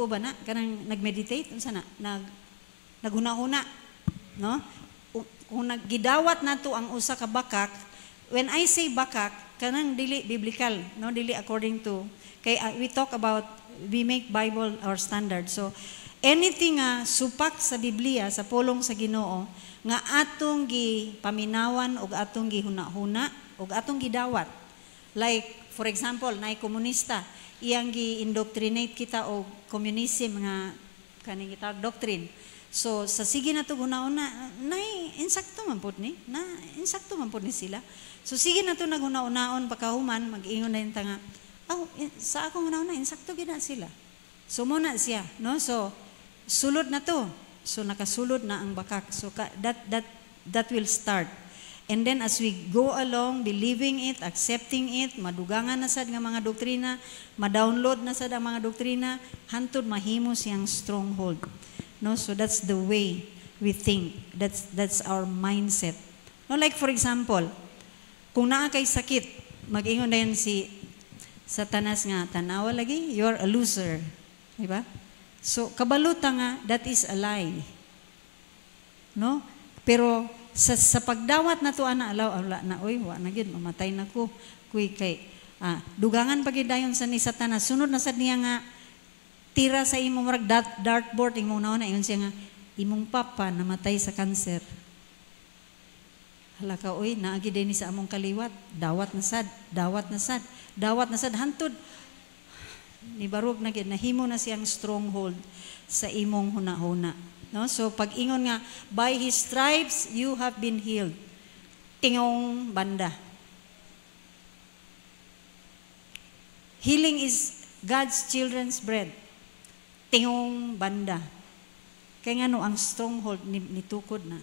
ba na kanang nagmeditate unsa na naghuna-huna, no? Kung naggidawat nato ang usa ka bakak, when I say bakak, kanang dili biblical, no? Dili according to, kay we talk about, we make Bible our standard. So, anything nga supak sa Biblia, sa pulong sa Ginoo, nga atong gipaminawan, o atong gihuna-huna, o atong gidawat. Like, for example, naay komunista, iyang gi-indoctrinate kita o communism nga kaning gitawag doctrine. So, sa sige na ito guna-una, insakto man po ni. Insakto man po ni sila. So, sige na ito naguna-unaon, pagkahuman, mag-ingon na yung tanga, sa akong una-una, insakto gina sila. So, muna siya, no? So, sulod na to. So, nakasulod na ang bakak. So, that will start. And then, as we go along, believing it, accepting it, madugangan na sad nga mga doktrina, ma-download na sad ang mga doktrina, hantod mahimo siyang stronghold. No, so that's the way we think. That's our mindset. No, like for example, kung naa kay sakit, mag-ingon na yan si Satanas nga, tanawa lagi, you're a loser. Diba? So, kabaluta nga, that is a lie. No? Pero, sa pagdawat na to, alaw, na, oy, wa na gid, mamatay na ko. Kuy kay, dugangan pagidayon sa ni Satanas, sunod na sad niya nga, tira sa imong marag dartboard, imong nauna, ingon siya nga, imong papa namatay sa kanser. Hala ka, oy, naagi din sa among kaliwat, dawat na sad, hantod, ni Barug na gid, nahimo na siyang stronghold sa imong hunahuna. No? So, pag ingon nga, by His stripes, you have been healed. Tingong banda. Healing is God's children's bread. Tingong banda. Kaya nga no, ang stronghold nitukod na.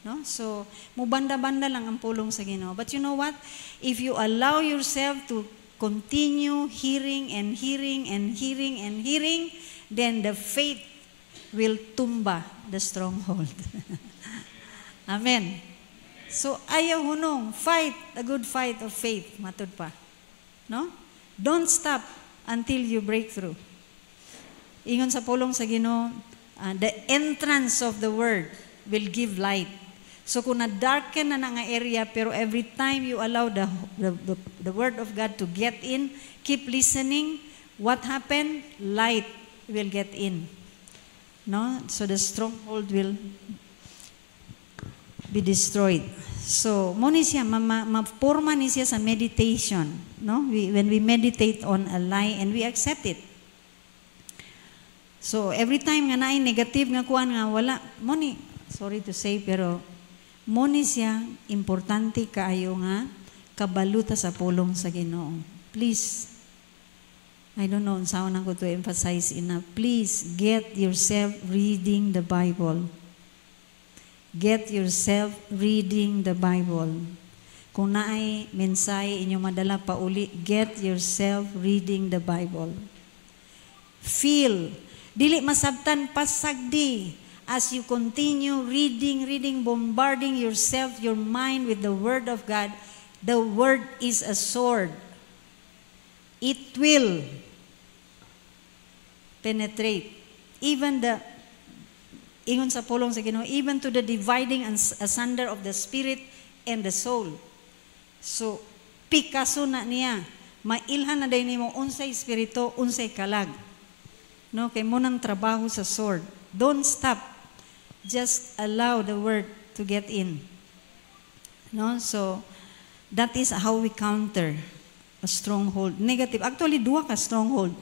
No? So, mubanda-banda lang ang pulong sa Ginoo. But you know what? If you allow yourself to continue hearing, then the faith will tumba the stronghold. Amen. So, ayaw hunong, fight a good fight of faith. Matud pa. No? Don't stop until you break through. Ingon sa pulong sa Ginoo, the entrance of the Word will give light. So kung na-darken na nga area, pero every time you allow the Word of God to get in, keep listening, what happened? Light will get in. No? So the stronghold will be destroyed. So, mo ni siya, mapurma ni siya sa meditation. No? When we meditate on a lie and we accept it. So, every time nga naay negative nga kuan nga, wala, mo ni, sorry to say, pero, mo ni siya, importante kaayo nga, kabaluta sa pulong sa Ginoo. Please, I don't know, saan ko to emphasize enough. Please, get yourself reading the Bible. Get yourself reading the Bible. Kung naay mensahe inyo madala pa uli, get yourself reading the Bible. Feel. Dili masabtan pasagdi as you continue reading, bombarding yourself, your mind with the Word of God. The Word is a sword. It will penetrate. Even ingon sa pulong sa Ginoo, even to the dividing asunder of the spirit and the soul. So, pikaso na niya. Mailhan na din mo unsay espiritu, unsay kalag. No, kay mo nang trabaho sa sword. Don't stop. Just allow the word to get in. No, so that is how we counter a stronghold. Negative. Actually, duha ka stronghold.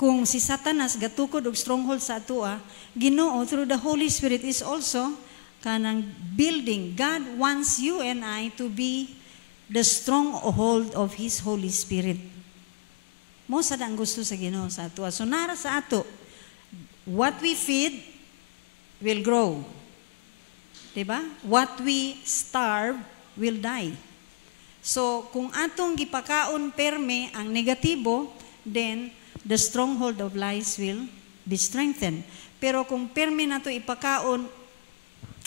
Kung si Satanas gatukod og stronghold sa atua, Ginoo through the Holy Spirit is also kanang building. God wants you and I to be the stronghold of His Holy Spirit. Mo sad ang gusto sa Ginoo sa atua. So nara sa ato, what we feed will grow. Diba? What we starve will die. So kung atong gipakaon perme ang negatibo, then the stronghold of lies will be strengthened. Pero kung permi na to ipakaon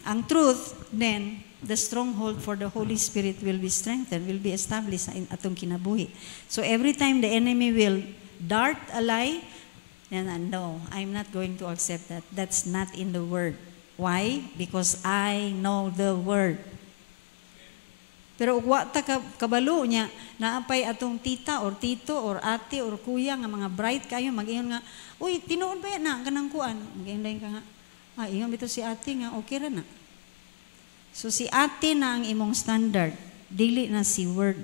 ang truth, then the stronghold for the Holy Spirit will be strengthened, will be established in atong kinabuhi. So every time the enemy will dart a lie, then no, I'm not going to accept that. That's not in the Word. Why? Because I know the Word. Pero wa ta kabalo niya, naapay atong tita or tito or ate or kuya nga mga bright kayo, mag-ingon nga, uy, tinuod ba yan na, kanang kuan. Mag-ingon ka nga, ingon bito si ate nga, okay ra na. So si ate na ang imong standard, dili na si word.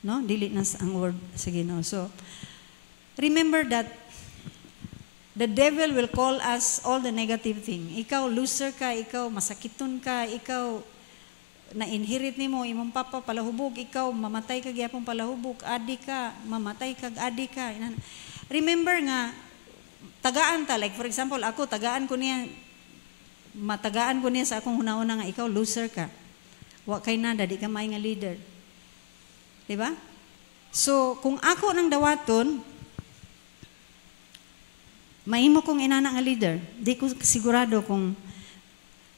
No? Dili na ang word sa Ginoo. So, remember that the devil will call us all the negative thing. Ikaw loser ka, ikaw masakiton ka, ikaw na-inherit nimo imong papa palahubog, ikaw mamatay ka gyapon palahubog, adi ka, mamatay kag adi ka. Remember nga, tagaan ta, like for example, ako, tagaan ko niya sa akong hunahuna nga, ikaw loser ka. Wa kay nada, di ka may nga leader. Diba? So, kung ako nang dawaton, mahimo kong inana nga leader. Di ko sigurado kung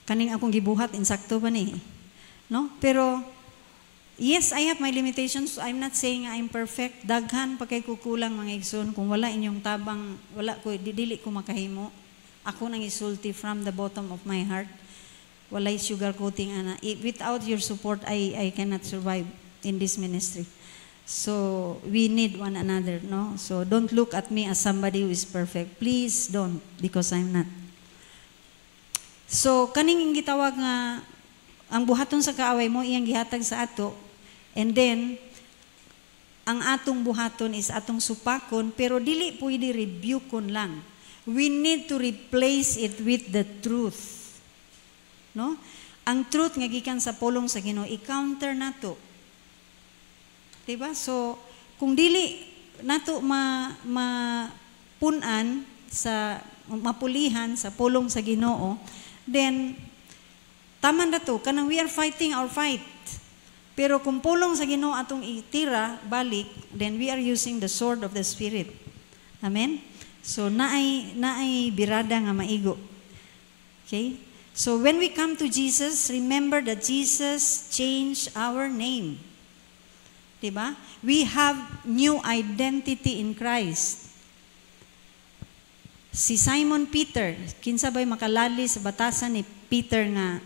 Kaning akong gibuhat, insakto ba ni? No? Pero, yes, I have my limitations. I'm not saying I'm perfect. Daghan pa kay kukulang mga igsoon. Kung wala inyong tabang, wala ko, didili ko makahimo. Ako nang isulti from the bottom of my heart. Walay sugar coating, ana. Without your support, I cannot survive in this ministry. So, we need one another, no? So, don't look at me as somebody who is perfect. Please don't, because I'm not. So, kaning gitawag nga, ang buhaton sa kaaway mo, iyang gihatag sa ato, and then, ang atong buhaton is atong supakon, pero dili pwede rebukon lang. We need to replace it with the truth. No? Ang truth nga gikan sa pulong sa Ginoo, i-counter nato. Diba? So, kung dili nato mapunan sa mapulihan sa pulong sa Ginoo, then tama na to, kanang we are fighting our fight. Pero kung pulong sa Ginoo atong itira balik, then we are using the sword of the Spirit. Amen? So naay birada nga maigo. Okay? So when we come to Jesus, remember that Jesus changed our name. Diba? We have new identity in Christ. Si Simon Peter, kinsa ba'y makalali sa batasan ni Peter nga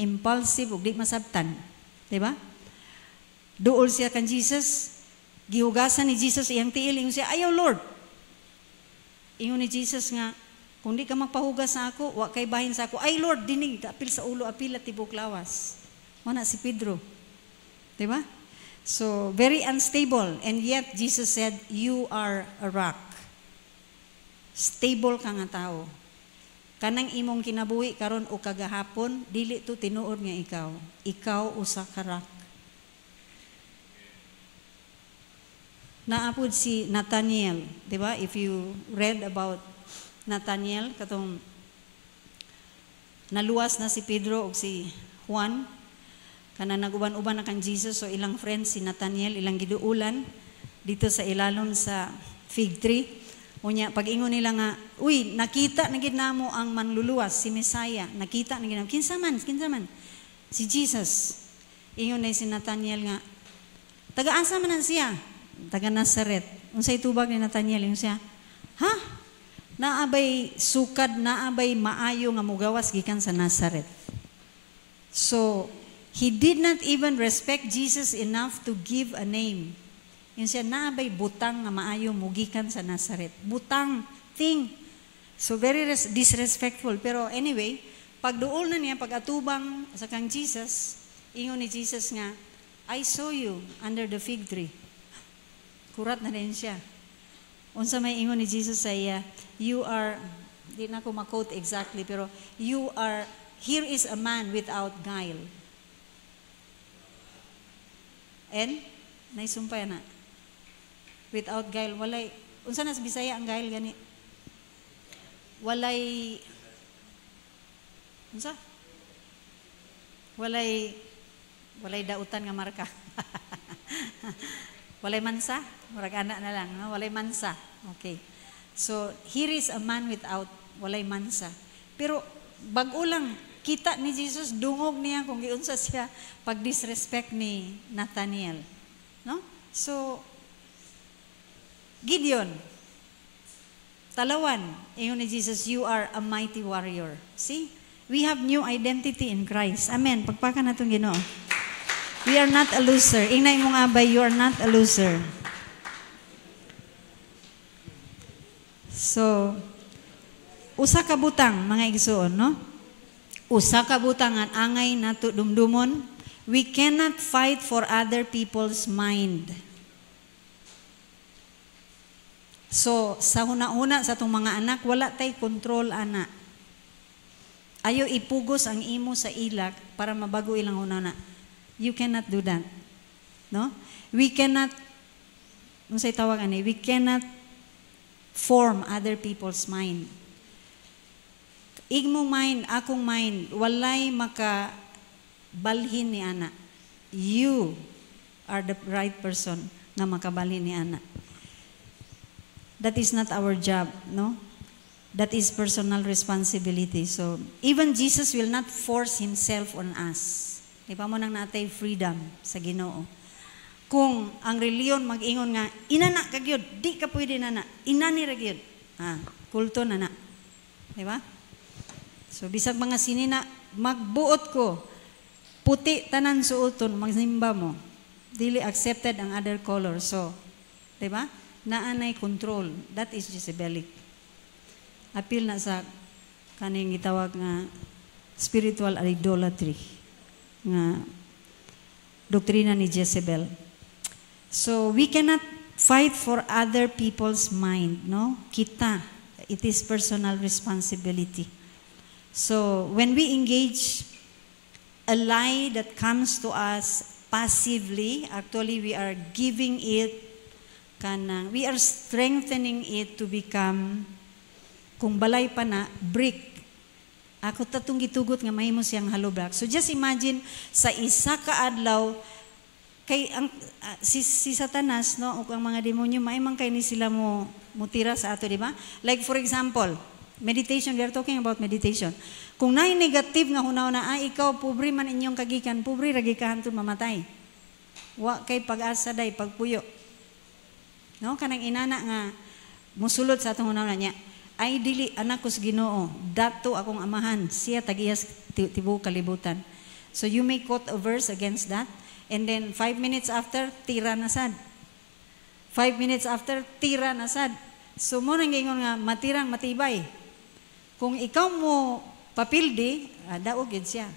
impulsive ug di masabtan, di ba? Duol siya kan Jesus, gihugasan ni Jesus iyang tiil, ingon siya, "Ayaw Lord." Ingon ni Jesus nga, "Kung di ka magpahugas sa ako, wa kay bahin sa ako." "Ay Lord, dinig apil sa ulo, apil at tibok lawas." Mana si Pedro. Di ba? So, very unstable, and yet Jesus said, "You are a rock." Stable ka nga tao. Kanang imong kinabuhi karon o kagahapon, dili to tinuod nga ikaw. Ikaw usa ka rock. Naapod si Nathaniel, di ba? If you read about Nathaniel, katong naluwas na si Pedro o si Juan, kana naguban-uban na kan Jesus, so ilang friends si Nathaniel, ilang giduulan dito sa ilalom sa fig tree. Unya, pag-ingon nila nga, "Uy, nakita na gid namo ang manluluwas, si Messiah. Nakita na gid namo. Kinsa man? Si Jesus." Ingon na si Nathaniel nga, "Taga-asa man siya?" "Taga Nazaret." Unsay tubag ni Nathaniel? Ingon siya, "Ha? Naabay sukad, naabay maayo nga mugawas gikan sa Nazaret." So, he did not even respect Jesus enough to give a name. Yun siya, naabay butang nga maayo mugikan sa Nazaret. Butang, thing. So very disrespectful. Pero anyway, pag duol na niya, pag atubang sa kang Jesus, ingon ni Jesus nga, "I saw you under the fig tree." Kurat na rin siya. Unsa may ingon ni Jesus sa iya, "You are," di na ko ma-quote exactly, pero "You are, here is a man without guile." And, naisumpay na. Without guile, walay, unsa na sa Bisaya ang guile gani? Walay, unsa? Walay dautan nga marka. Walay mansa? Murag anak na lang, no? Walay mansa. Okay. So, here is a man without, walay mansa. Pero, bag-o lang, kita ni Jesus, dungog niya kung giunsa siya pag-disrespect ni Nathaniel. No? So, Gideon, talawan, ingon ni Jesus, "You are a mighty warrior." See? We have new identity in Christ. Amen. Pagpakan natong Ginoo. We are not a loser. Ingnay mong abay, you are not a loser. So, usa ka butang, mga igsoon, no? Usa ka butang ang angay nato dumdumon. We cannot fight for other people's mind. So, sa huna-huna sa itong mga anak, wala tay control, ana. Ayaw ipugos ang imo sa ilak para mabago ilang huna-huna. You cannot do that. No? We cannot, unsay tawag ani? We cannot form other people's mind. Igmong mind, akong mind, walay makabalhin ni ana. You are the right person na makabalhin ni ana. That is not our job, no? That is personal responsibility. So, even Jesus will not force Himself on us. Di pa mo nang natay freedom sa Ginoo. Kung ang reliyon mag-ingon nga, inana ka gyud, di ka pwede nana, inani ra gyud. Kulto na na. Di ba? So, bisag mga sinina, magbuot ko, puti tanan suoton, magsimba mo. Dili accepted ang other color. So, di ba? Naanay control. That is Jezebelic. Appeal na sa kaning gitawag nga spiritual idolatry nga doktrina ni Jezebel. So we cannot fight for other people's mind, no? Kita, it is personal responsibility. So when we engage a lie that comes to us passively, actually we are giving it we are strengthening it to become, kung balay pa na, brick. Ako tatong gitugot nga mahimo siyang halobrak. So just imagine sa isa ka adlaw kay ang si Satanas, no, o ang mga demonyo maimang kay ni sila mo tira sa ato, di ba? Like for example, meditation, we are talking about meditation. Kung naay negative nga hunaw na ikaw pobre man inyong kagikan, pobre ra gikahan tud mamatay. Wa kay pag-asa day pagpuyo. No, kanang inana nga musulod sa atong hunaw na niya. Ay dili anak ko sa Ginoo, dato akong amahan, siya tagiyas tibuok kalibutan. So you may quote a verse against that, and then 5 minutes after, tira na sad. 5 minutes after, tira na sad. So mo nang gingon nga matirang matibay. Kung ikaw mo papildi, daog yun siya.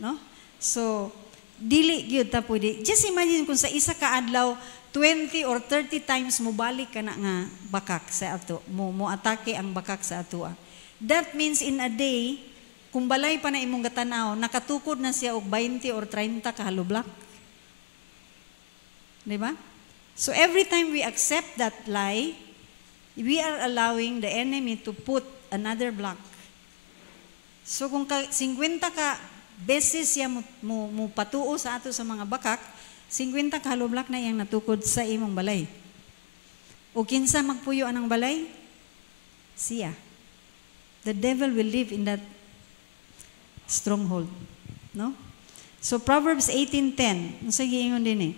No? So, dili gyud ta pwede. Just imagine kung sa isa ka adlaw 20 or 30 times mo balik ka na nga bakak sa ato. Mo atake ang bakak sa ato. That means in a day, kung balay pa na imong gatanaw, nakatukod na siya og 20 or 30 ka haloblak. Di ba? So every time we accept that lie, we are allowing the enemy to put another block. So kung 50 ka beses siya mo patuo sa ato sa mga bakak, 50 ka haloblak na iyang natukod sa imong balay. O kinsa magpuyo anang balay? Siya. The devil will live in that stronghold. No? So Proverbs 18:10, unsa giingon din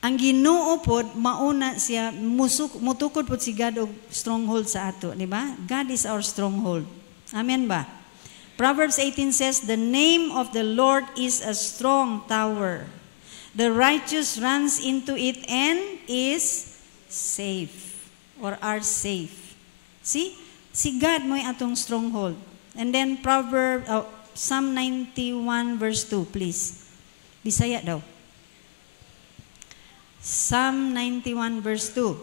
ang Ginoo pod mauna siya mutukod pod si God og stronghold sa ato, di ba? God is our stronghold. Amen ba? Proverbs 18 says, "The name of the Lord is a strong tower. The righteous runs into it and is safe," or are safe. See? Si God mo'y atong stronghold. And then Psalm 91 verse 2, please. Bisaya daw. Psalm 91 verse 2.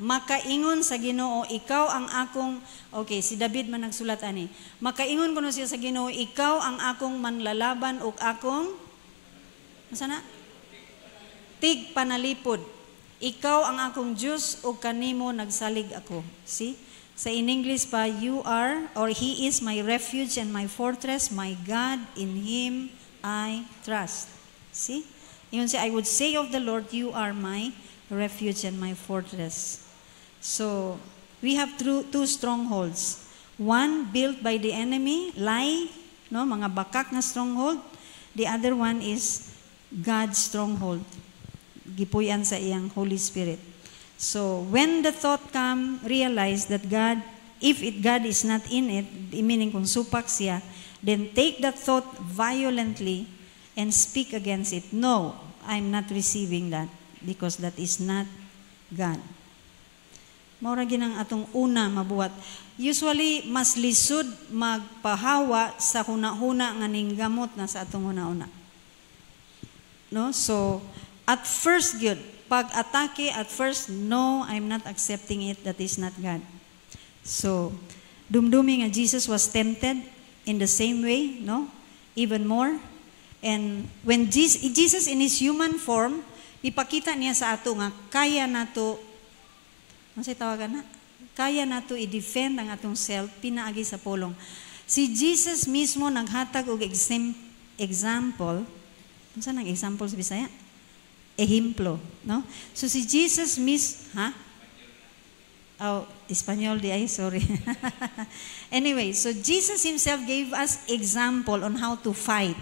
Makaingon sa Ginoo, ikaw ang akong, okay, si David man nagsulat ani. Makaingon kuno siya sa Ginoo, ikaw ang akong manlalaban ug akong, tig panalipod. Ikaw ang akong Diyos ug kanimo nagsalig ako. See? Sa in English pa, you are, or He is my refuge and my fortress, my God, in Him I trust. See? Yun siya, I would say of the Lord, you are my refuge and my fortress. So, we have two strongholds. One built by the enemy, lie, no, mga bakak na stronghold. The other one is God's stronghold. Gipuyan sa iyang Holy Spirit. So, when the thought come, realize that God, if God is not in it, meaning kung supak siya, then take that thought violently and speak against it. No, I'm not receiving that. Because that is not God. Maura ginang atong una mabuhat. Usually, mas lisod magpahawa sa huna-huna nga ning gamot na sa atong huna-una. No? So, at first, good. Pag-atake, at first, no, I'm not accepting it. That is not God. So, dumdumi nga Jesus was tempted in the same way, no? Even more. And when Jesus in His human form, ipakita niya sa ato nga kaya nato, ano sa'y tawagan na? Kaya nato i-defend ang atong self pinaagi sa pulong. Si Jesus mismo naghatag og example. Ano saan ang example sa Bisaya? ehemplo, no? So si Jesus Oh, Espanyol di ay, sorry. Anyway, so Jesus himself gave us example on how to fight.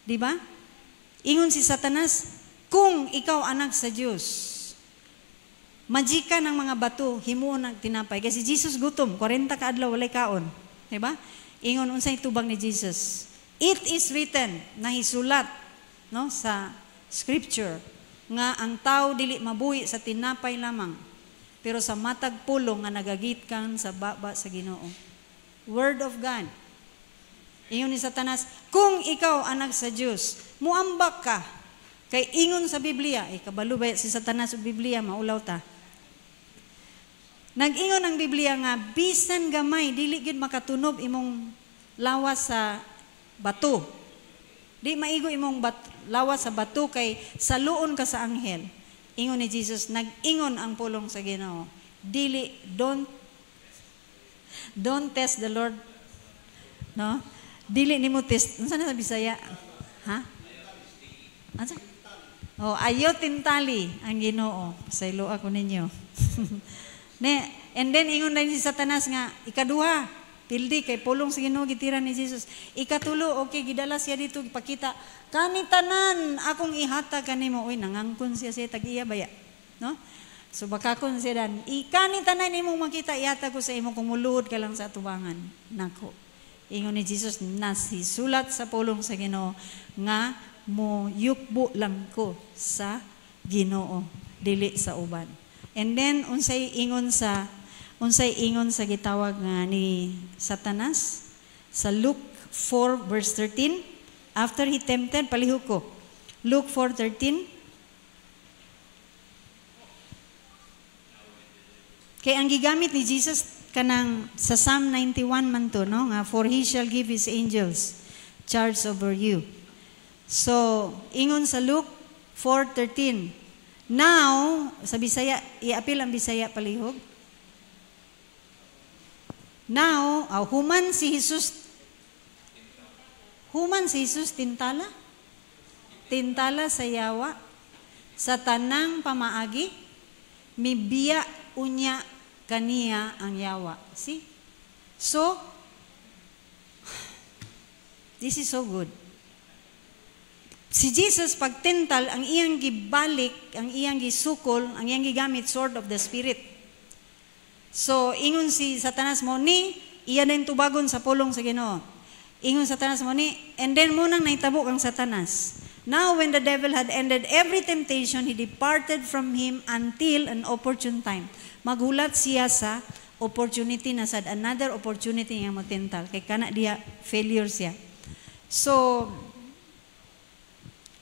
Di ba? Ingon si Satanas, kung ikaw anak sa Diyos, magika ng mga bato, himuon ng tinapay. Kasi Jesus gutom, 40 ka adlaw, walay kaon. Di ba? Ingon, unsay tubang ni Jesus. It is written, nahisulat, no, sa scripture, nga ang tao dili mabuhi sa tinapay lamang, pero sa matag pulong nga nagagitkan sa baba sa Ginoo. Word of God. Ingon ni Satanas, kung ikaw anak sa Diyos, muambak ka. Kay ingon sa Biblia, kabalo ba si Satanas sa Biblia, maulaw ta. Nag-ingon ang Biblia nga, bisan gamay, dili gid makatunob imong lawas sa bato. Di maigo imong lawas sa bato kay saluon ka sa anghel. Ingon ni Jesus, nag-ingon ang pulong sa Ginoo. Dili, don't test the Lord. No? Dili nimo test. Ano na sa Bisaya? Ha? Ano? Oh, ayo tintali ang Ginoo. Pasaylo ako ninyo. And then ingon din si Satanas nga, ikaduha, pildi kay pulong sa Ginoo gitiran ni Jesus. Ikatulo, okay, gidala siya dito ipakita. Kani tanan akong ihatag kanimo. Uy, nangangkon siya tag-iya baya. No? So baka kon siya dan, ikani tanan imong makita ihatag ko sa imo kung muluhod ka lang sa atubangan. Nako. Ingon ni Jesus, nasisulat sa pulong sa Ginoo nga mo yukbo lang ko sa Ginoo, dili sa uban. And then unsay ingon sa gitawag nga ni Satanas sa Luke 4 verse 13. After he tempted, palihog ko. Luke 4:13. Kaya ang gigamit ni Jesus kanang sa Psalm 91 man to, no? Nga, for he shall give his angels charge over you. So, ingon sa Luke 4:13. Now, sa Bisaya, i-apil ang Bisaya palihog. Now, human si Jesus tintala? Tintala sa yawa, sa tanang pamaagi, mibiya unya kaniya ang yawa. See? So, this is so good. Si Jesus, pag tintal, ang iyang gibalik, ang iyang gisukol, ang iyang gigamit, sword of the Spirit. So, ingon si Satanas mo, iya na yung tubagon sa pulong sa Ginoo. Ingon Satanas mo and then munang naitabo kang Satanas. Now when the devil had ended every temptation, he departed from him until an opportune time. Maghulat siya sa opportunity na sad, another opportunity nga matental. Kay kana diya, failure siya. So,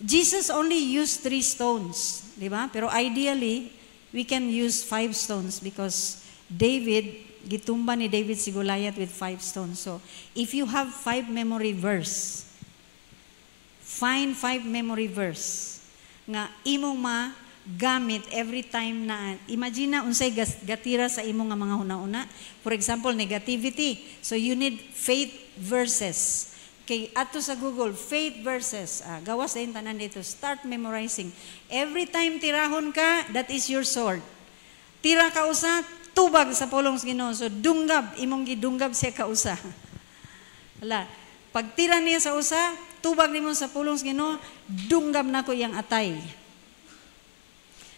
Jesus only used 3 stones, di ba? Pero ideally, we can use 5 stones because gitumba ni David si Goliath with 5 stones. So, if you have 5 memory verse, find 5 memory verse nga imong magamit every time na, imagine na unsay gatira sa imong nga mga huna-una. For example, negativity. So, you need faith verses. Kay ato sa Google, faith verses. Gawas na yung tanan dito. Start memorizing. Every time tirahon ka, that is your sword. Tira ka usa, tubag sa pulong sa Ginoo. So, dunggab, imong gidunggab siya kausa. Hala, pag tira niya sa usa, tubag nimo sa pulong sa Ginoo, dunggab na ko iyang atay.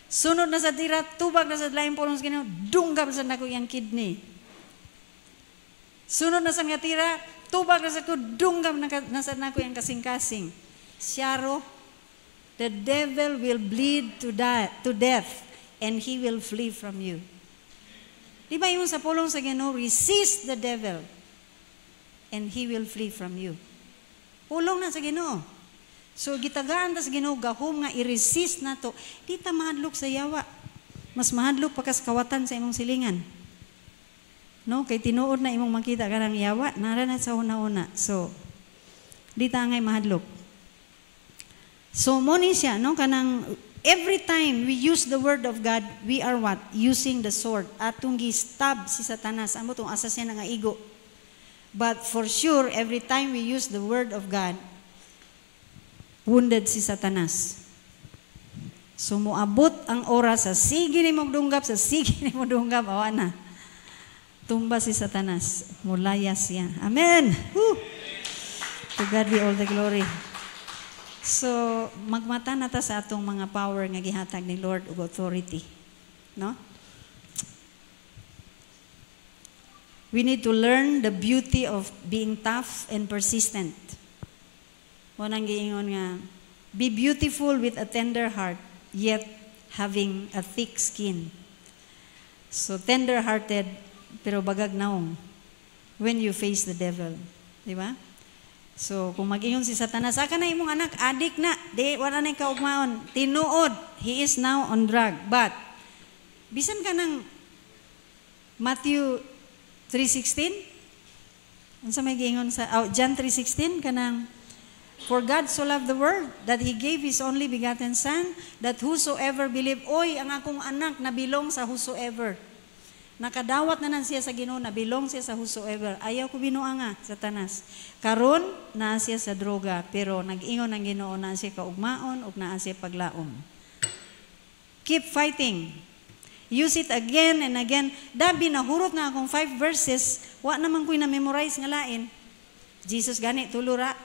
Sunod na sa tira, tubag na sa laing pulong sa Ginoo, dunggab sa nako iyang kidney. Sunod na sa nga tira, tubag na sa ko, dunggab na sa nako iyang kasing-kasing. Siyaro, the devil will bleed to death and he will flee from you. Di ba yung sa pulong sa Ginoo, resist the devil and he will flee from you. Pulong na sa Ginoo. So, gitagaan ta sa Ginoo, gahom nga i-resist na to. Di ta mahadlok sa yawa. Mas mahadlok pa kas kawatan sa imong silingan. No? Kay tinuod na imong makita ka ng yawa, nara na sa una-una. So, di ta ngay mahadlok. So, mo ni siya, no? Kanang every time we use the word of God, we are what? Using the sword. Atong gi-stab si Satanas. Amo tong asa siya nga igo. But for sure, every time we use the word of God, wounded si Satanas. So moabot ang oras sa sige ni mo dunggap, awa na. Tumba si Satanas, mulaya siya. Amen. Woo! To God be all the glory. So magmata na ta sa atong mga power nga gihatag ni Lord ug authority, no? We need to learn the beauty of being tough and persistent. Wanang giingon nga, be beautiful with a tender heart, yet having a thick skin. So tender-hearted, pero bagag naong when you face the devil. Di ba? So kung mag-ingon si Satanas, aka na imong anak, adik na, di, wala na kaugmaon, tinuod, he is now on drug. But, bisan ka ng Matthew 3:16? Unsa may giingon sa John 3:16 kanang for God so loved the world that He gave His only begotten Son, that whosoever believe, oy, ang akong anak nabilong sa whosoever. Nakadawat na siya sa Ginoo, nabilong siya sa whosoever. Ayaw ko binuang nga, Satanas. Karon naa siya sa droga, pero nag-ingon ang Ginoo na siya kaugmaon ug naa siya paglaom. Keep fighting. Use it again and again. Dabi nahurot na akong 5 verses, wa naman ko'y na-memorize nga lain. Jesus gani, tulura.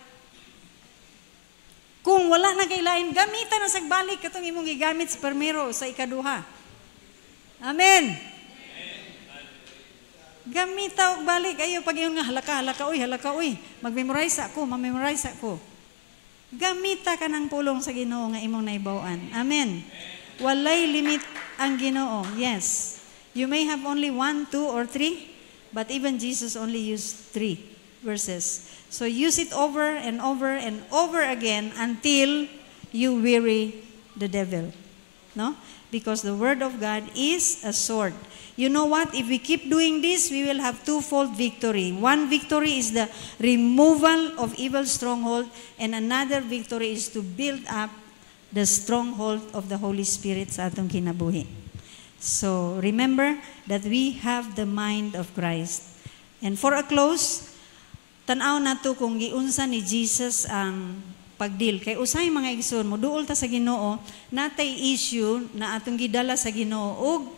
Kung wala na kay lain, gamitan na sagbalik katong imong gigamit sa permero sa ikaduha. Amen. Gamita og balik. Ayaw pag yun nga, halaka, uy. Mag-memorize ako, ma-memorize ako. Gamita ka ng pulong sa Ginoo nga imong naibawan. Amen. Walay limit ang Ginoo. Yes. You may have only 1, 2, or 3, but even Jesus only used 3 verses. So use it over and over and over again until you weary the devil. No? Because the word of God is a sword. You know what? If we keep doing this, we will have twofold victory. One victory is the removal of evil stronghold, and another victory is to build up the stronghold of the Holy Spirit sa atong kinabuhi. So, remember that we have the mind of Christ. And for a close, tanaw nato kung giunsa ni Jesus ang pagdeal. Kay usay mga igsoon, moduol ta sa Ginoo, natay issue na atong gidala sa Ginoo ug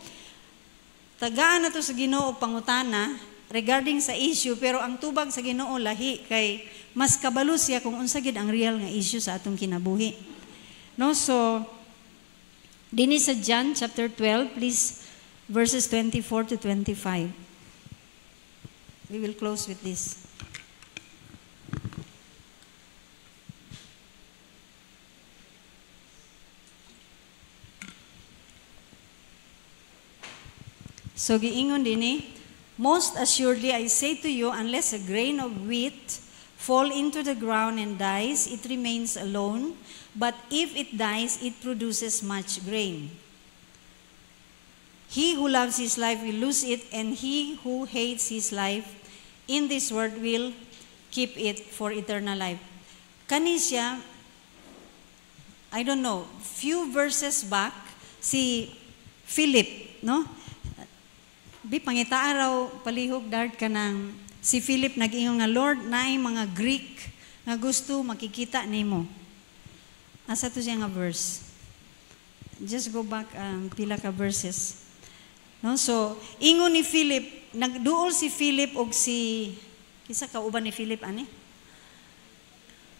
tagaan nato sa Ginoo pangutana regarding sa issue, pero ang tubag sa Ginoo lahi kay mas kabalo siya kung unsa gid ang real nga issue sa atong kinabuhi. No, so dinhi sa John chapter 12, please, verses 24 to 25. We will close with this. So giingon dinhi, most assuredly I say to you, unless a grain of wheat fall into the ground and dies, it remains alone. But if it dies, it produces much grain. He who loves his life will lose it, and he who hates his life in this world will keep it for eternal life. Kani siya, I don't know, few verses back, si Philip, no? Bi pangitaan raw palihog dart ka ng si Philip nag-ingon nga, Lord, naay mga Greek nga gusto makikita nimo. Asa to siya nga verse? Just go back pila ka verses. No? So, ingon ni Philip, nagduol si Philip og si kisa ka uban ni Philip ani?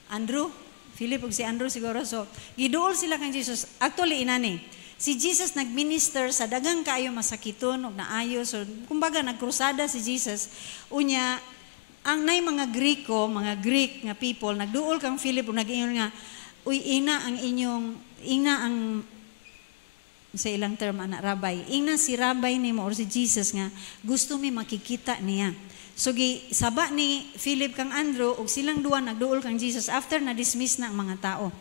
Andrew, Philip og si Andrew siguro. So, giduol sila kang Jesus. Actually inani, si Jesus nagminister sa dagang kaayo masakiton og naayo. So, kumbaga nagkrusada si Jesus. Unya, ang nay mga Griko, mga Greek nga people, nagduol kang Philip og nag-ingon nga, uy, ina ang sa ilang term, anak, rabay. Ina si rabay nimo or si Jesus nga, gusto mi makikita niya. So, saba ni Philip kang Andrew, og silang duwa nagduol kang Jesus after na-dismiss na ang mga tao.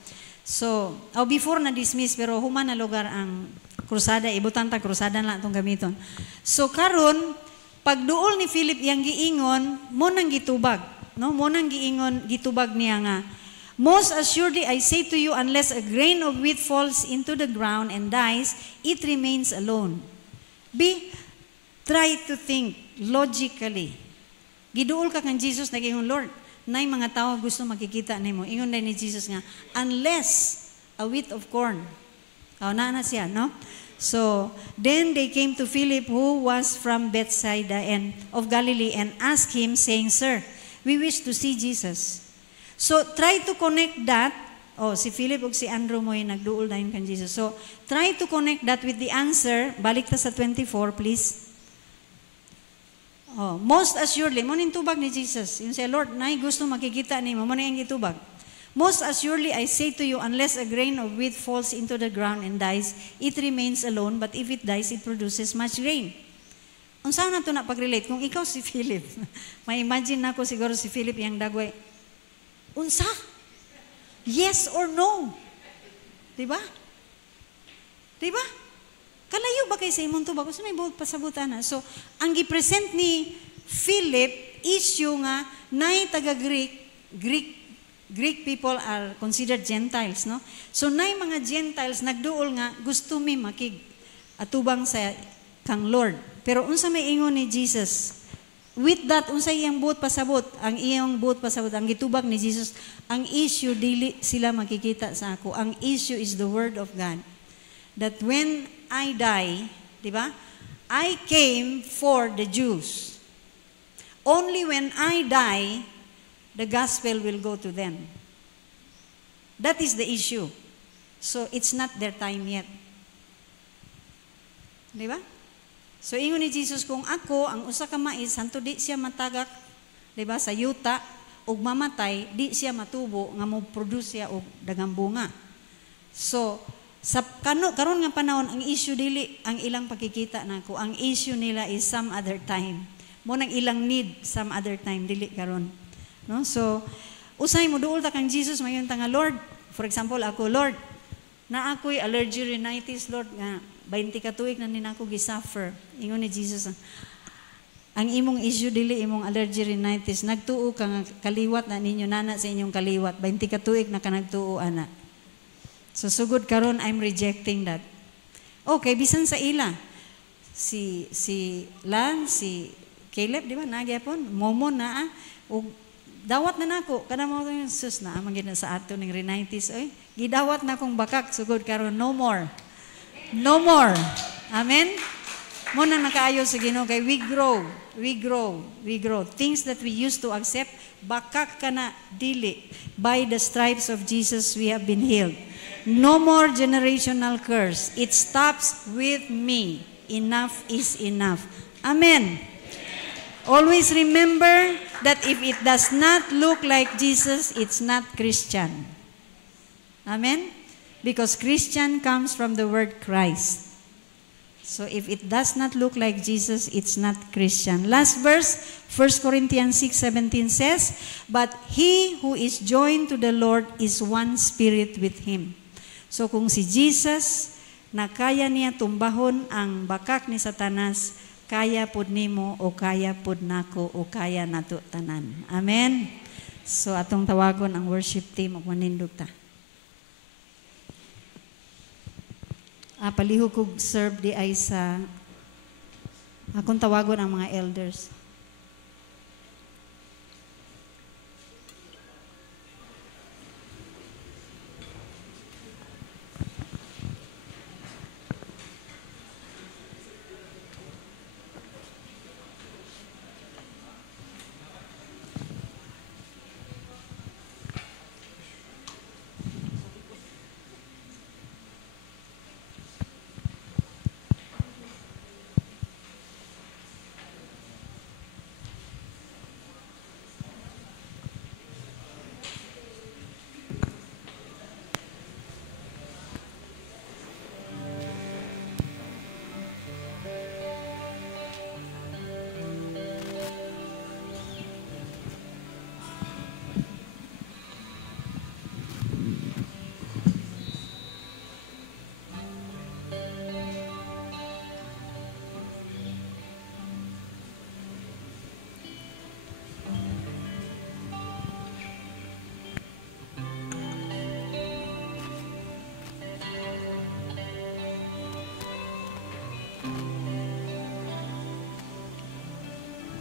So, before na-dismiss, pero human na lugar ang krusada, ibutan ta krusada lang itong gamiton. So, karon pagduol ni Philip yang giingon, mo nang gitubag. No? Mo nang giingon, gitubag niya nga, most assuredly, I say to you, unless a grain of wheat falls into the ground and dies, it remains alone. Try to think logically. Giduol ka kang Jesus, nag-ingon, Lord, nay mga tao gusto makikita nimo. Ingon din ni Jesus nga, unless a wheat of corn, Na siya, no? So, then they came to Philip, who was from Bethsaida and of Galilee, and asked him, saying, Sir, we wish to see Jesus. So, try to connect that. Si Philip ug si Andrew mo yung nagduol na yun kan Jesus. So, try to connect that with the answer. Balik ta sa 24, please. Most assuredly, mo tubag ni Jesus. Yung siya, Lord, nay gusto makikita ni mo na yung itubag. Most assuredly, I say to you, unless a grain of wheat falls into the ground and dies, it remains alone, but if it dies, it produces much grain. Unsa na to na pag-relate? Kung ikaw si Philip, may imagine na ko siguro si Philip yung dagway, unsa? Yes or no? Diba? Diba? Kalayo ba kay sa imong tubag? Kasi may buot pasabutan na. So, ang gipresent ni Philip, issue nga, nay Greek people are considered Gentiles, no? So, nay mga Gentiles, nagduol nga, gusto mi atubang sa kang Lord. Pero unsa may ingon ni Jesus? With that, unsa iyang buot pasabot? Ang iyang buot pasabot, ang gitubag ni Jesus, ang issue, dili sila makikita sa ako. Ang issue is the Word of God. That when I die, di ba? I came for the Jews. Only when I die, the gospel will go to them. That is the issue. So, it's not their time yet. Di ba? So, ingon ni Jesus, kung ako, ang usa ka mais, hanto di siya matagak, di ba, sa yuta, ug mamatay, di siya matubo, nga mo produce siya og daghang bunga. So, sa karon nga panahon, ang issue dili ang ilang pagkikita nako. Ang issue nila is some other time. Mo nang ilang need some other time, dili karon. No? So, usay mo duol ta kang Jesus mayon ta nga Lord. For example, ako, Lord, na ako'y allergy rhinitis, Lord, nga 20 ka tuig na ninako gi-suffer. Ingon ni Jesus, ang imong issue dili imong allergy rhinitis, nagtuo ka nga kaliwat na ninyo nana sa inyong kaliwat, 20 ka tuig na ka nagtuo ana. So sugod karon, I'm rejecting that. Okay, bisan sa ila. Si Lan, si Caleb, di ba, nagyapon, momon na ug dawat na nako, kada mo yung sus na, amang gina sa ato ng rhinitis, gidawat na kong bakak, sugod karon, no more. No more. Amen? Muna nakaayo sa Ginoo kay we grow. Things that we used to accept, bakak ka na, dili. By the stripes of Jesus, we have been healed. No more generational curse. It stops with me. Enough is enough. Amen. Always remember that if it does not look like Jesus, it's not Christian. Amen? Because Christian comes from the word Christ. So if it does not look like Jesus, it's not Christian. Last verse, 1 Corinthians 6:17 says, but he who is joined to the Lord is one spirit with him. So kung si Jesus, na kaya niya tumbahon ang bakak ni Satanas, kaya pud nimo o kaya pud nako o kaya nato tanan. Amen. So atong tawagon ang worship team ug manindog ta. Palihog kog serve di ay sa akong tawagon ang mga elders.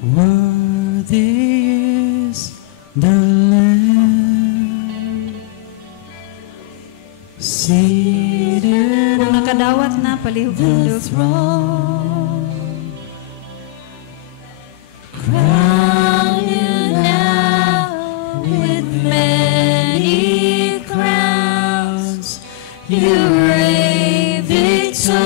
Worthy is the Lamb seated on kadawat na the palihog-tindog. throne. Crown you now with many crowns. You reign victorious.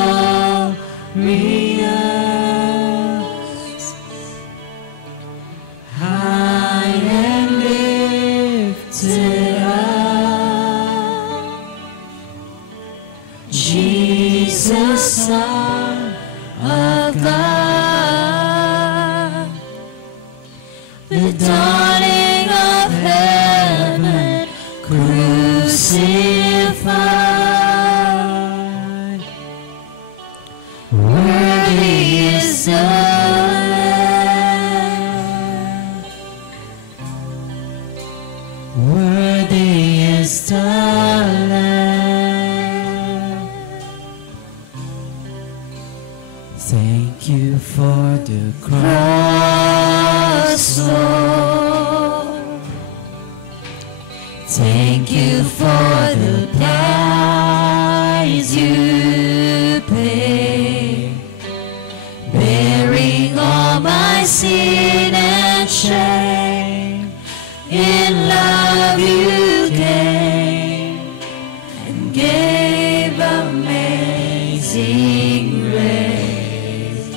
High and lifted up, Jesus, Son of God. The dawning of heaven crucified. Worthy is the Lamb. Worthy is the Lamb. Thank you for the cross, Lord. Thank you for the price you paid, bearing all my sin and shame. In love you came and gave amazing grace.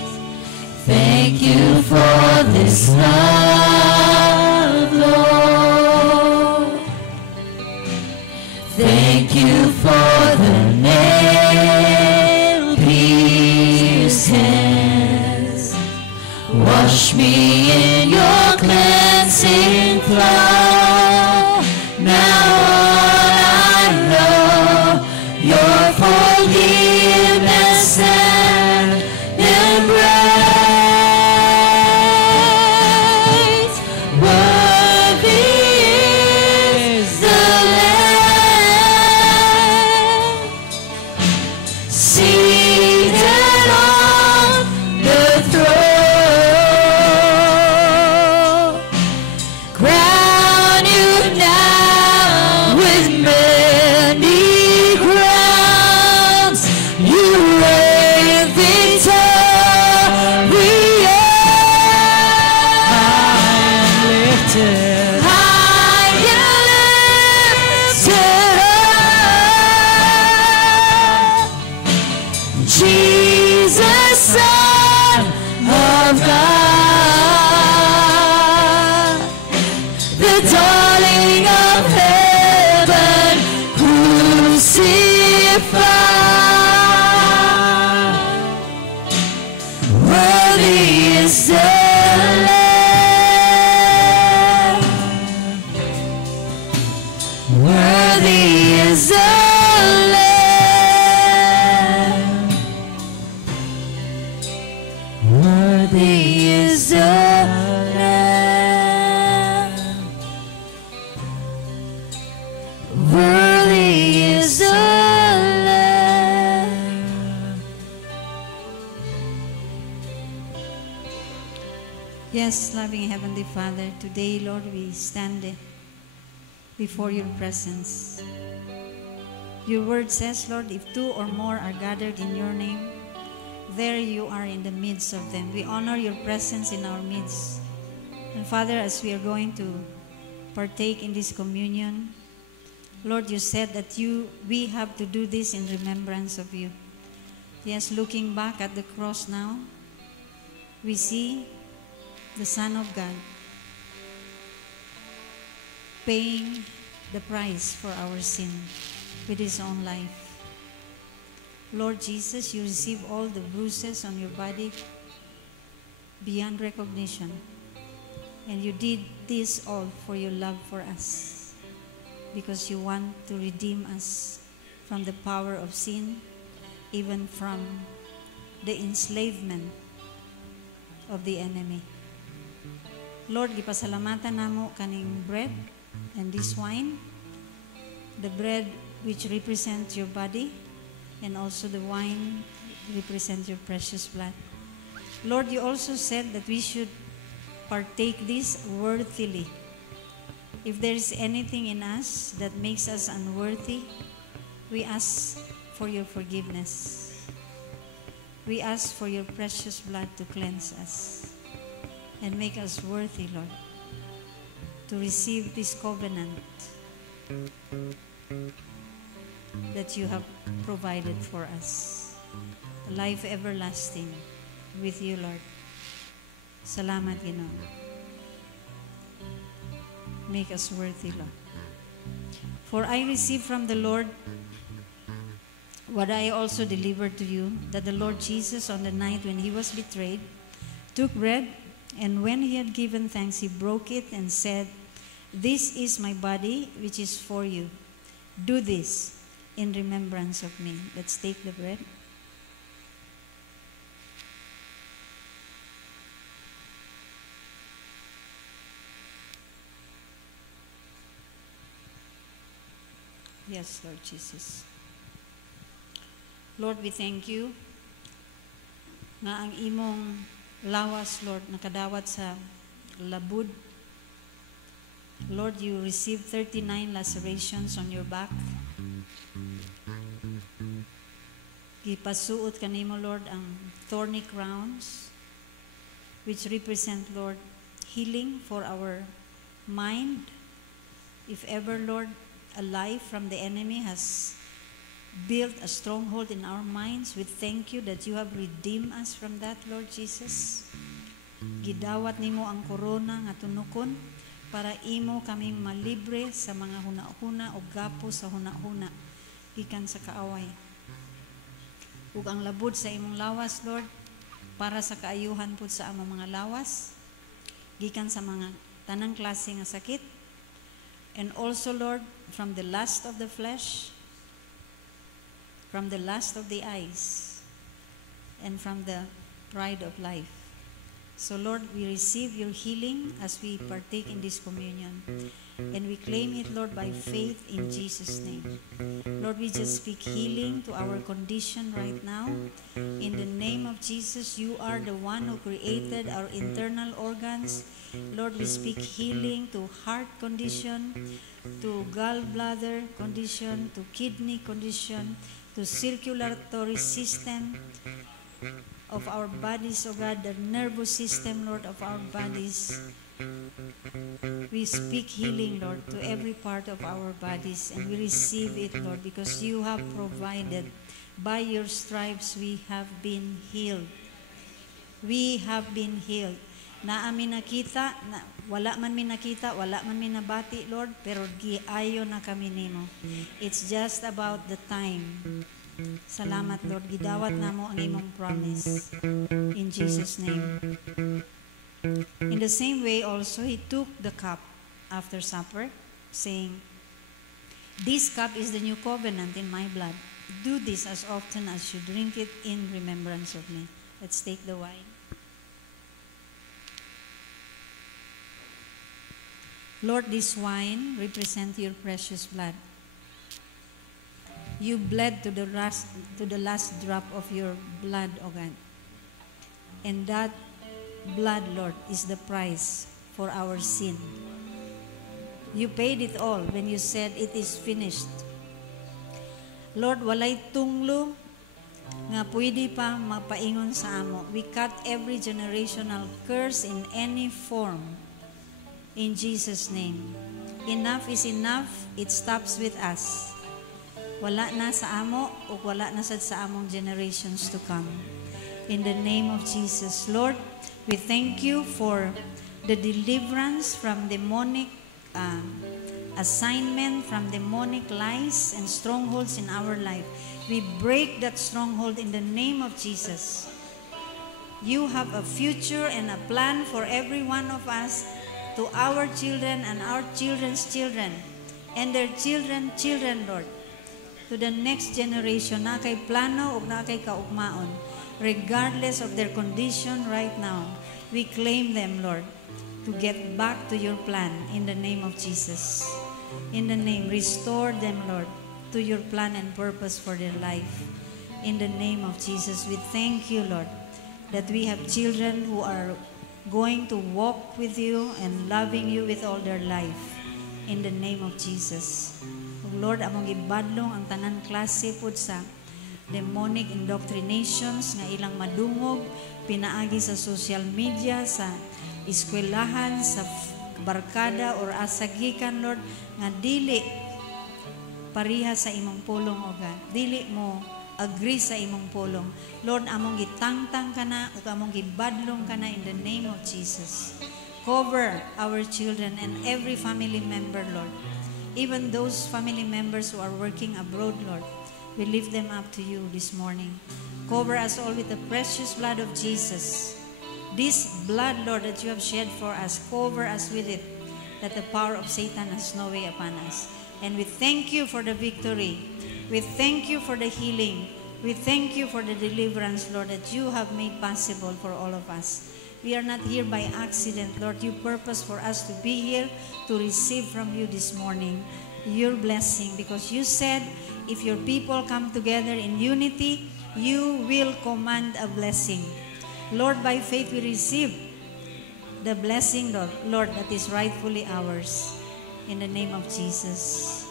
Thank you for this love, Lord. Thank you for the nail-pierced hands. Wash me in your cleansing flow. Now all I know, your forgiveness and embrace. Worthy is the Lamb, seated on the throne. Crown you now with many crowns. You reign victorious. High and lifted up, Jesus, Son of God. The dawning of heaven crucified. Worthy is the Lamb. Worthy is the Lamb. Worthy is the Lamb. Worthy is the Lamb. Yes, loving Heavenly Father, today, Lord, we stand before your presence. Your word says, Lord, if two or more are gathered in your name, there you are in the midst of them. We honor your presence in our midst. And Father, as we are going to partake in this communion, Lord, you said that we have to do this in remembrance of you. Yes, looking back at the cross now, we see the Son of God paying the price for our sin with his own life. Lord Jesus, you receive all the bruises on your body beyond recognition. And you did this all for your love for us, because you want to redeem us from the power of sin, even from the enslavement of the enemy. Lord, gipasalamatan namo kaning bread and this wine, the bread which represents your body, and also the wine represents your precious blood. Lord, you also said that we should partake this worthily. If there is anything in us that makes us unworthy, we ask for your forgiveness. We ask for your precious blood to cleanse us and make us worthy, Lord, to receive this covenant that you have provided for us. Life everlasting with you, Lord. Salamat, Ginoo. Make us worthy, Lord. For I received from the Lord what I also delivered to you, that the Lord Jesus, on the night when he was betrayed, took bread, and when he had given thanks, he broke it and said, "This is my body, which is for you. Do this in remembrance of me." Let's take the bread. Yes, Lord Jesus. Lord, we thank you na ang imong lawas, Lord, nakadawat sa labud. Lord, you received 39 lacerations on your back. Gipasuot kanimo, Lord, ang thorny crowns, which represent, Lord, healing for our mind. If ever, Lord, a lie from the enemy has built a stronghold in our minds, we thank you that you have redeemed us from that, Lord Jesus. Gidawat nimo ang korona nga tunukon para imo kami malibre sa mga hunahuna o gapo sa hunahuna gikan sa kaaway. Ug ang labud sa imong lawas, Lord, para sa kaayuhan pud sa among mga lawas gikan sa mga tanang klase nga sakit. And also, Lord, from the lust of the flesh, from the lust of the eyes, and from the pride of life. So, Lord, we receive your healing as we partake in this communion. And we claim it, Lord, by faith in Jesus' name. Lord, we just speak healing to our condition right now. In the name of Jesus, you are the one who created our internal organs. Lord, we speak healing to heart condition, to gallbladder condition, to kidney condition, to circulatory system of our bodies, oh God, the nervous system, Lord, of our bodies. We speak healing, Lord, to every part of our bodies, and we receive it, Lord, because you have provided. By your stripes, we have been healed. We have been healed. Na amin nakita, wala man min nakita, wala man min nabati, Lord, pero giayo na kami nimo. It's just about the time. Salamat, Lord. Gidawat namo ang imong promise. In Jesus' name. In the same way also, he took the cup after supper, saying, "This cup is the new covenant in my blood. Do this as often as you drink it in remembrance of me." Let's take the wine. Lord, this wine represents your precious blood. You bled to the last drop of your blood, O God. And that blood, Lord, is the price for our sin. You paid it all when you said it is finished. Lord, walay tunglo nga pwede pa mapaingon sa amo. We cut every generational curse in any form. In Jesus' name. Enough is enough. It stops with us. Wala na sa amo o wala na sa among generations to come. In the name of Jesus. Lord, we thank you for the deliverance from demonic assignment, from demonic lies and strongholds in our life. We break that stronghold in the name of Jesus. You have a future and a plan for every one of us, to our children and our children's children and their children, Lord. To the next generation, na kay plano o na kay kaugmaon, regardless of their condition right now, we claim them, Lord, to get back to your plan in the name of Jesus. In the name, restore them, Lord, to your plan and purpose for their life. In the name of Jesus, we thank you, Lord, that we have children who are going to walk with you and loving you with all their life. In the name of Jesus. Lord, among ibadlong ang tanan klase pud sa demonic indoctrinations nga ilang madungog pinaagi sa social media, sa eskwelahan, sa barkada or asagikan, Lord, nga dili pariha sa imong pulong, O God. Dili mo agree sa imong pulong. Lord, among gitangtang ka na o among gibadlong ka na in the name of Jesus. Cover our children and every family member, Lord. Even those family members who are working abroad, Lord, we lift them up to you this morning. Cover us all with the precious blood of Jesus. This blood, Lord, that you have shed for us, cover us with it, that the power of Satan has no way upon us. And we thank you for the victory. We thank you for the healing. We thank you for the deliverance, Lord, that you have made possible for all of us. We are not here by accident, Lord. You purpose for us to be here to receive from you this morning your blessing, because you said if your people come together in unity, you will command a blessing. Lord, by faith we receive the blessing, Lord, that is rightfully ours. In the name of Jesus.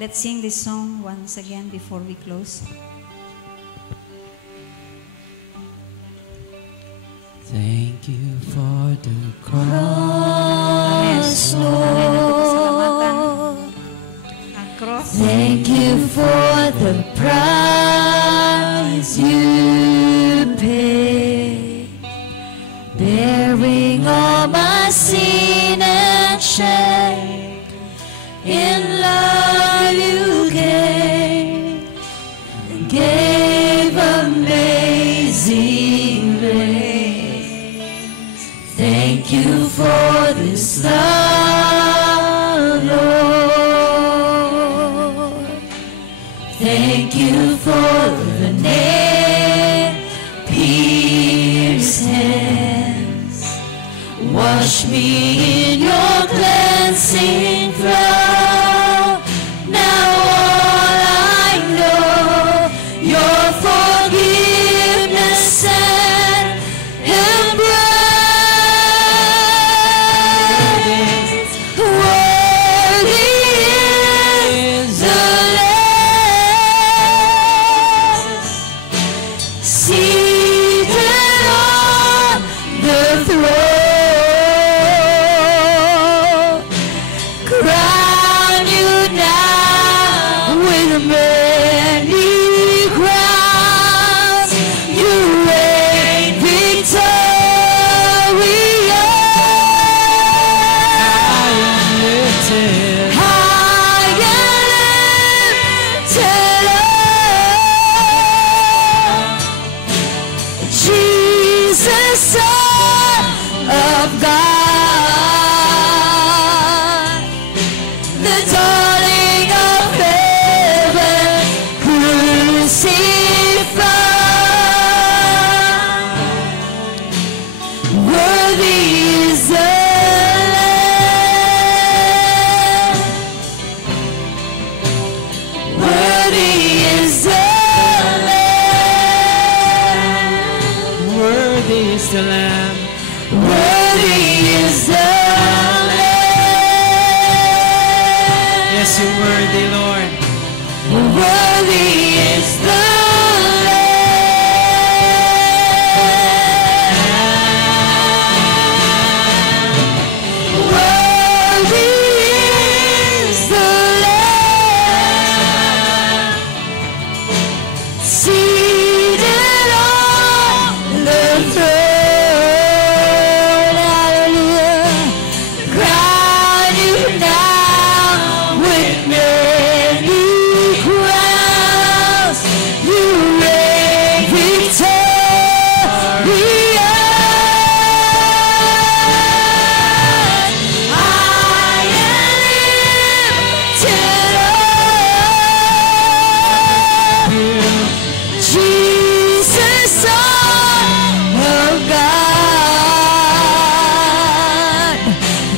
Let's sing this song once again before we close. Thank you for the cross, Lord. Ang cross. Thank you for the price you paid, bearing all my sin and shame. In love you gave amazing grace. Thank you for this love, Lord. Thank you for the nail-pierced hands. Wash me in your cleansing flow. Now all I know, your forgiveness and embrace. Worthy is the Lamb, seated on the throne. Crown you now with many crowns. You reign victorious. High and lifted up, Jesus, Son of God, the darling of heaven, crucified. Worthy is the Lamb. Worthy is the Lamb. worthy is the Lamb. Worthy is the Lamb. Yes, you're worthy, Lord. Worthy is the Lamb. Worthy is the Lamb, seated on the throne. Hallelujah. Crown you now with many crowns. You reign victorious. High and lifted up, Jesus, Son of God,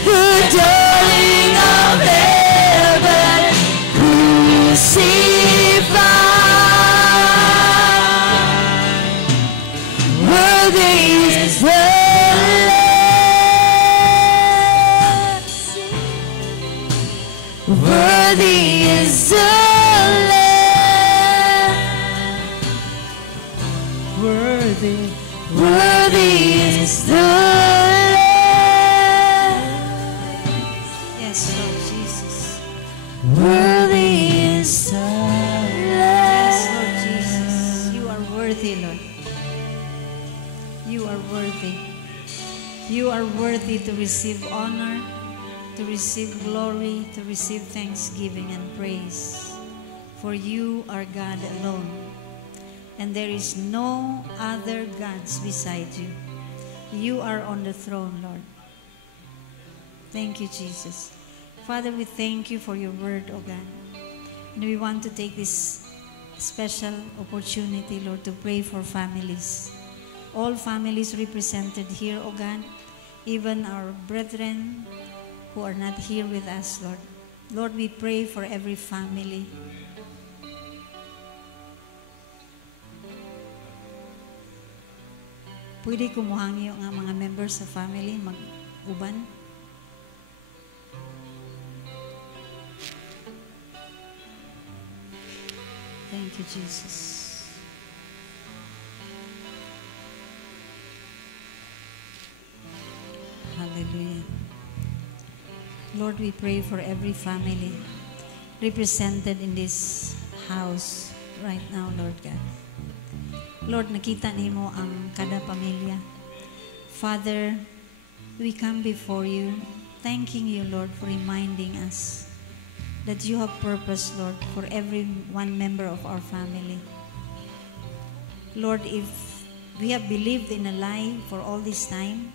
the darling of heaven, crucified. Worthy is the Lamb. Worthy is the Lamb. worthy to receive honor, to receive glory, to receive thanksgiving and praise. For you are God alone, and there is no other gods beside you. You are on the throne, Lord. Thank you, Jesus. Father, we thank you for your word, O God. And we want to take this special opportunity, Lord, to pray for families. All families represented here, O God, even our brethren who are not here with us, Lord. Lord, we pray for every family. Pwede kumuhangyo nga mga members sa family mag-uban. Thank you, Jesus. Hallelujah. Lord, we pray for every family represented in this house right now, Lord God. Lord, nakita nimo ang kada pamilya. Father, we come before you, thanking you, Lord, for reminding us that you have purpose, Lord, for every one member of our family. Lord, if we have believed in a lie for all this time,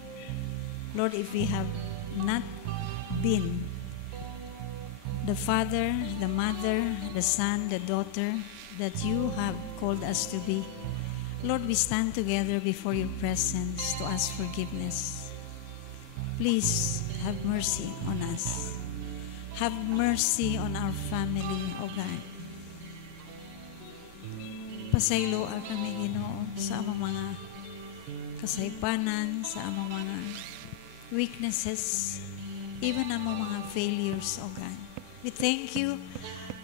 Lord, if we have not been the father, the mother, the son, the daughter that you have called us to be, Lord, we stand together before your presence to ask forgiveness. Please have mercy on us. Have mercy on our family, O God. Pasaylo kami, Ginoo, sa among mga kasaypanan, sa among mga weaknesses, even among mga failures, O God. We thank you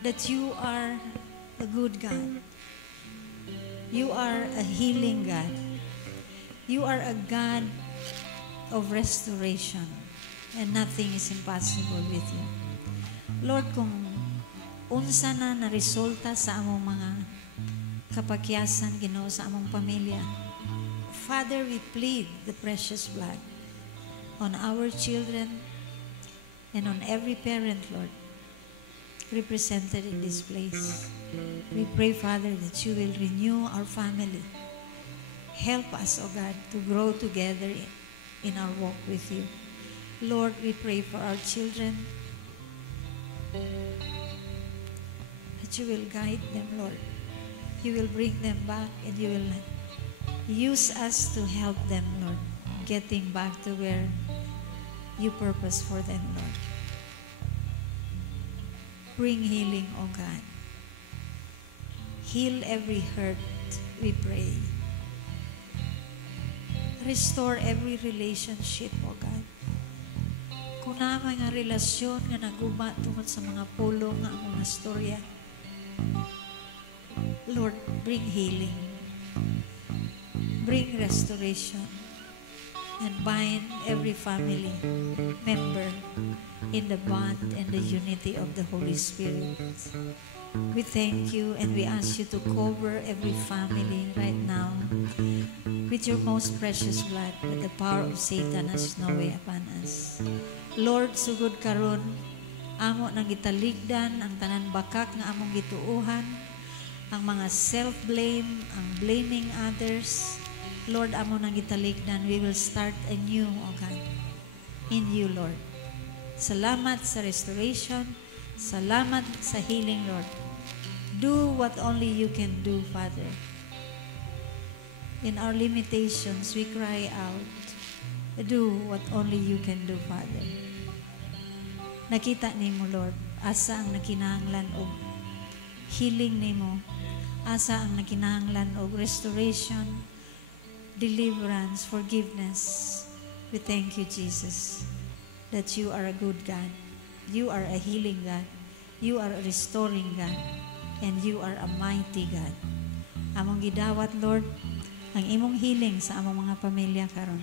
that you are a good God. You are a healing God. You are a God of restoration, and nothing is impossible with you. Lord, kung unsa na resulta sa among mga kapakyasan, Ginoo, sa among pamilya, Father, we plead the precious blood on our children and on every parent, Lord, represented in this place. We pray, Father, that you will renew our family. Help us, O God, to grow together in our walk with you. Lord, we pray for our children, that you will guide them, Lord. You will bring them back, and you will use us to help them, Lord, getting back to where you purpose for them, Lord. Bring healing, O God. Heal every hurt, we pray. Restore every relationship, O God. Kung na mga relasyon nga naguba tungkol sa mga pulo nga ang mga storya, Lord, bring healing. Bring restoration. And bind every family member in the bond and the unity of the Holy Spirit. We thank you and we ask you to cover every family right now with your most precious blood, that the power of Satan has no way upon us. Lord, sugod karon, amo nang gitaligdan ang tanan bakak nga among gituuhan, ang mga self-blame, ang blaming others. Lord, amo nang gitaligdan, we will start anew, O God, in you, Lord. Salamat sa restoration, salamat sa healing, Lord. Do what only you can do, Father. In our limitations, we cry out, do what only you can do, Father. Nakita nimo, Lord, asa ang nakinahanglan og healing nimo, asa ang nakinahanglan og restoration, deliverance, forgiveness. We thank you, Jesus, that you are a good God. You are a healing God. You are a restoring God. And you are a mighty God. Among gidawat, Lord, ang imong healing sa among mga pamilya karon.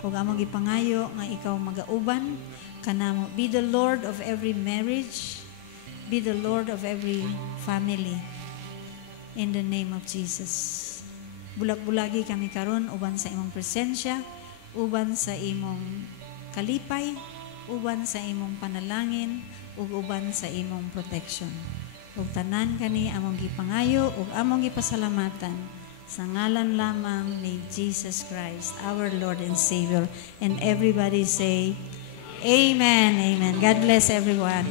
Ug among gipangayo nga ikaw magauban kanamo. Be the Lord of every marriage. Be the Lord of every family. In the name of Jesus. Bulag-bulagi kami karon uban sa imong presensya, uban sa imong kalipay, uban sa imong panalangin, ug uban sa imong protection. Ug tanan kani among gipangayo ug among gipasalamatan sa ngalan lamang ni Jesus Christ, our Lord and Savior. And everybody say, Amen, amen. God bless everyone.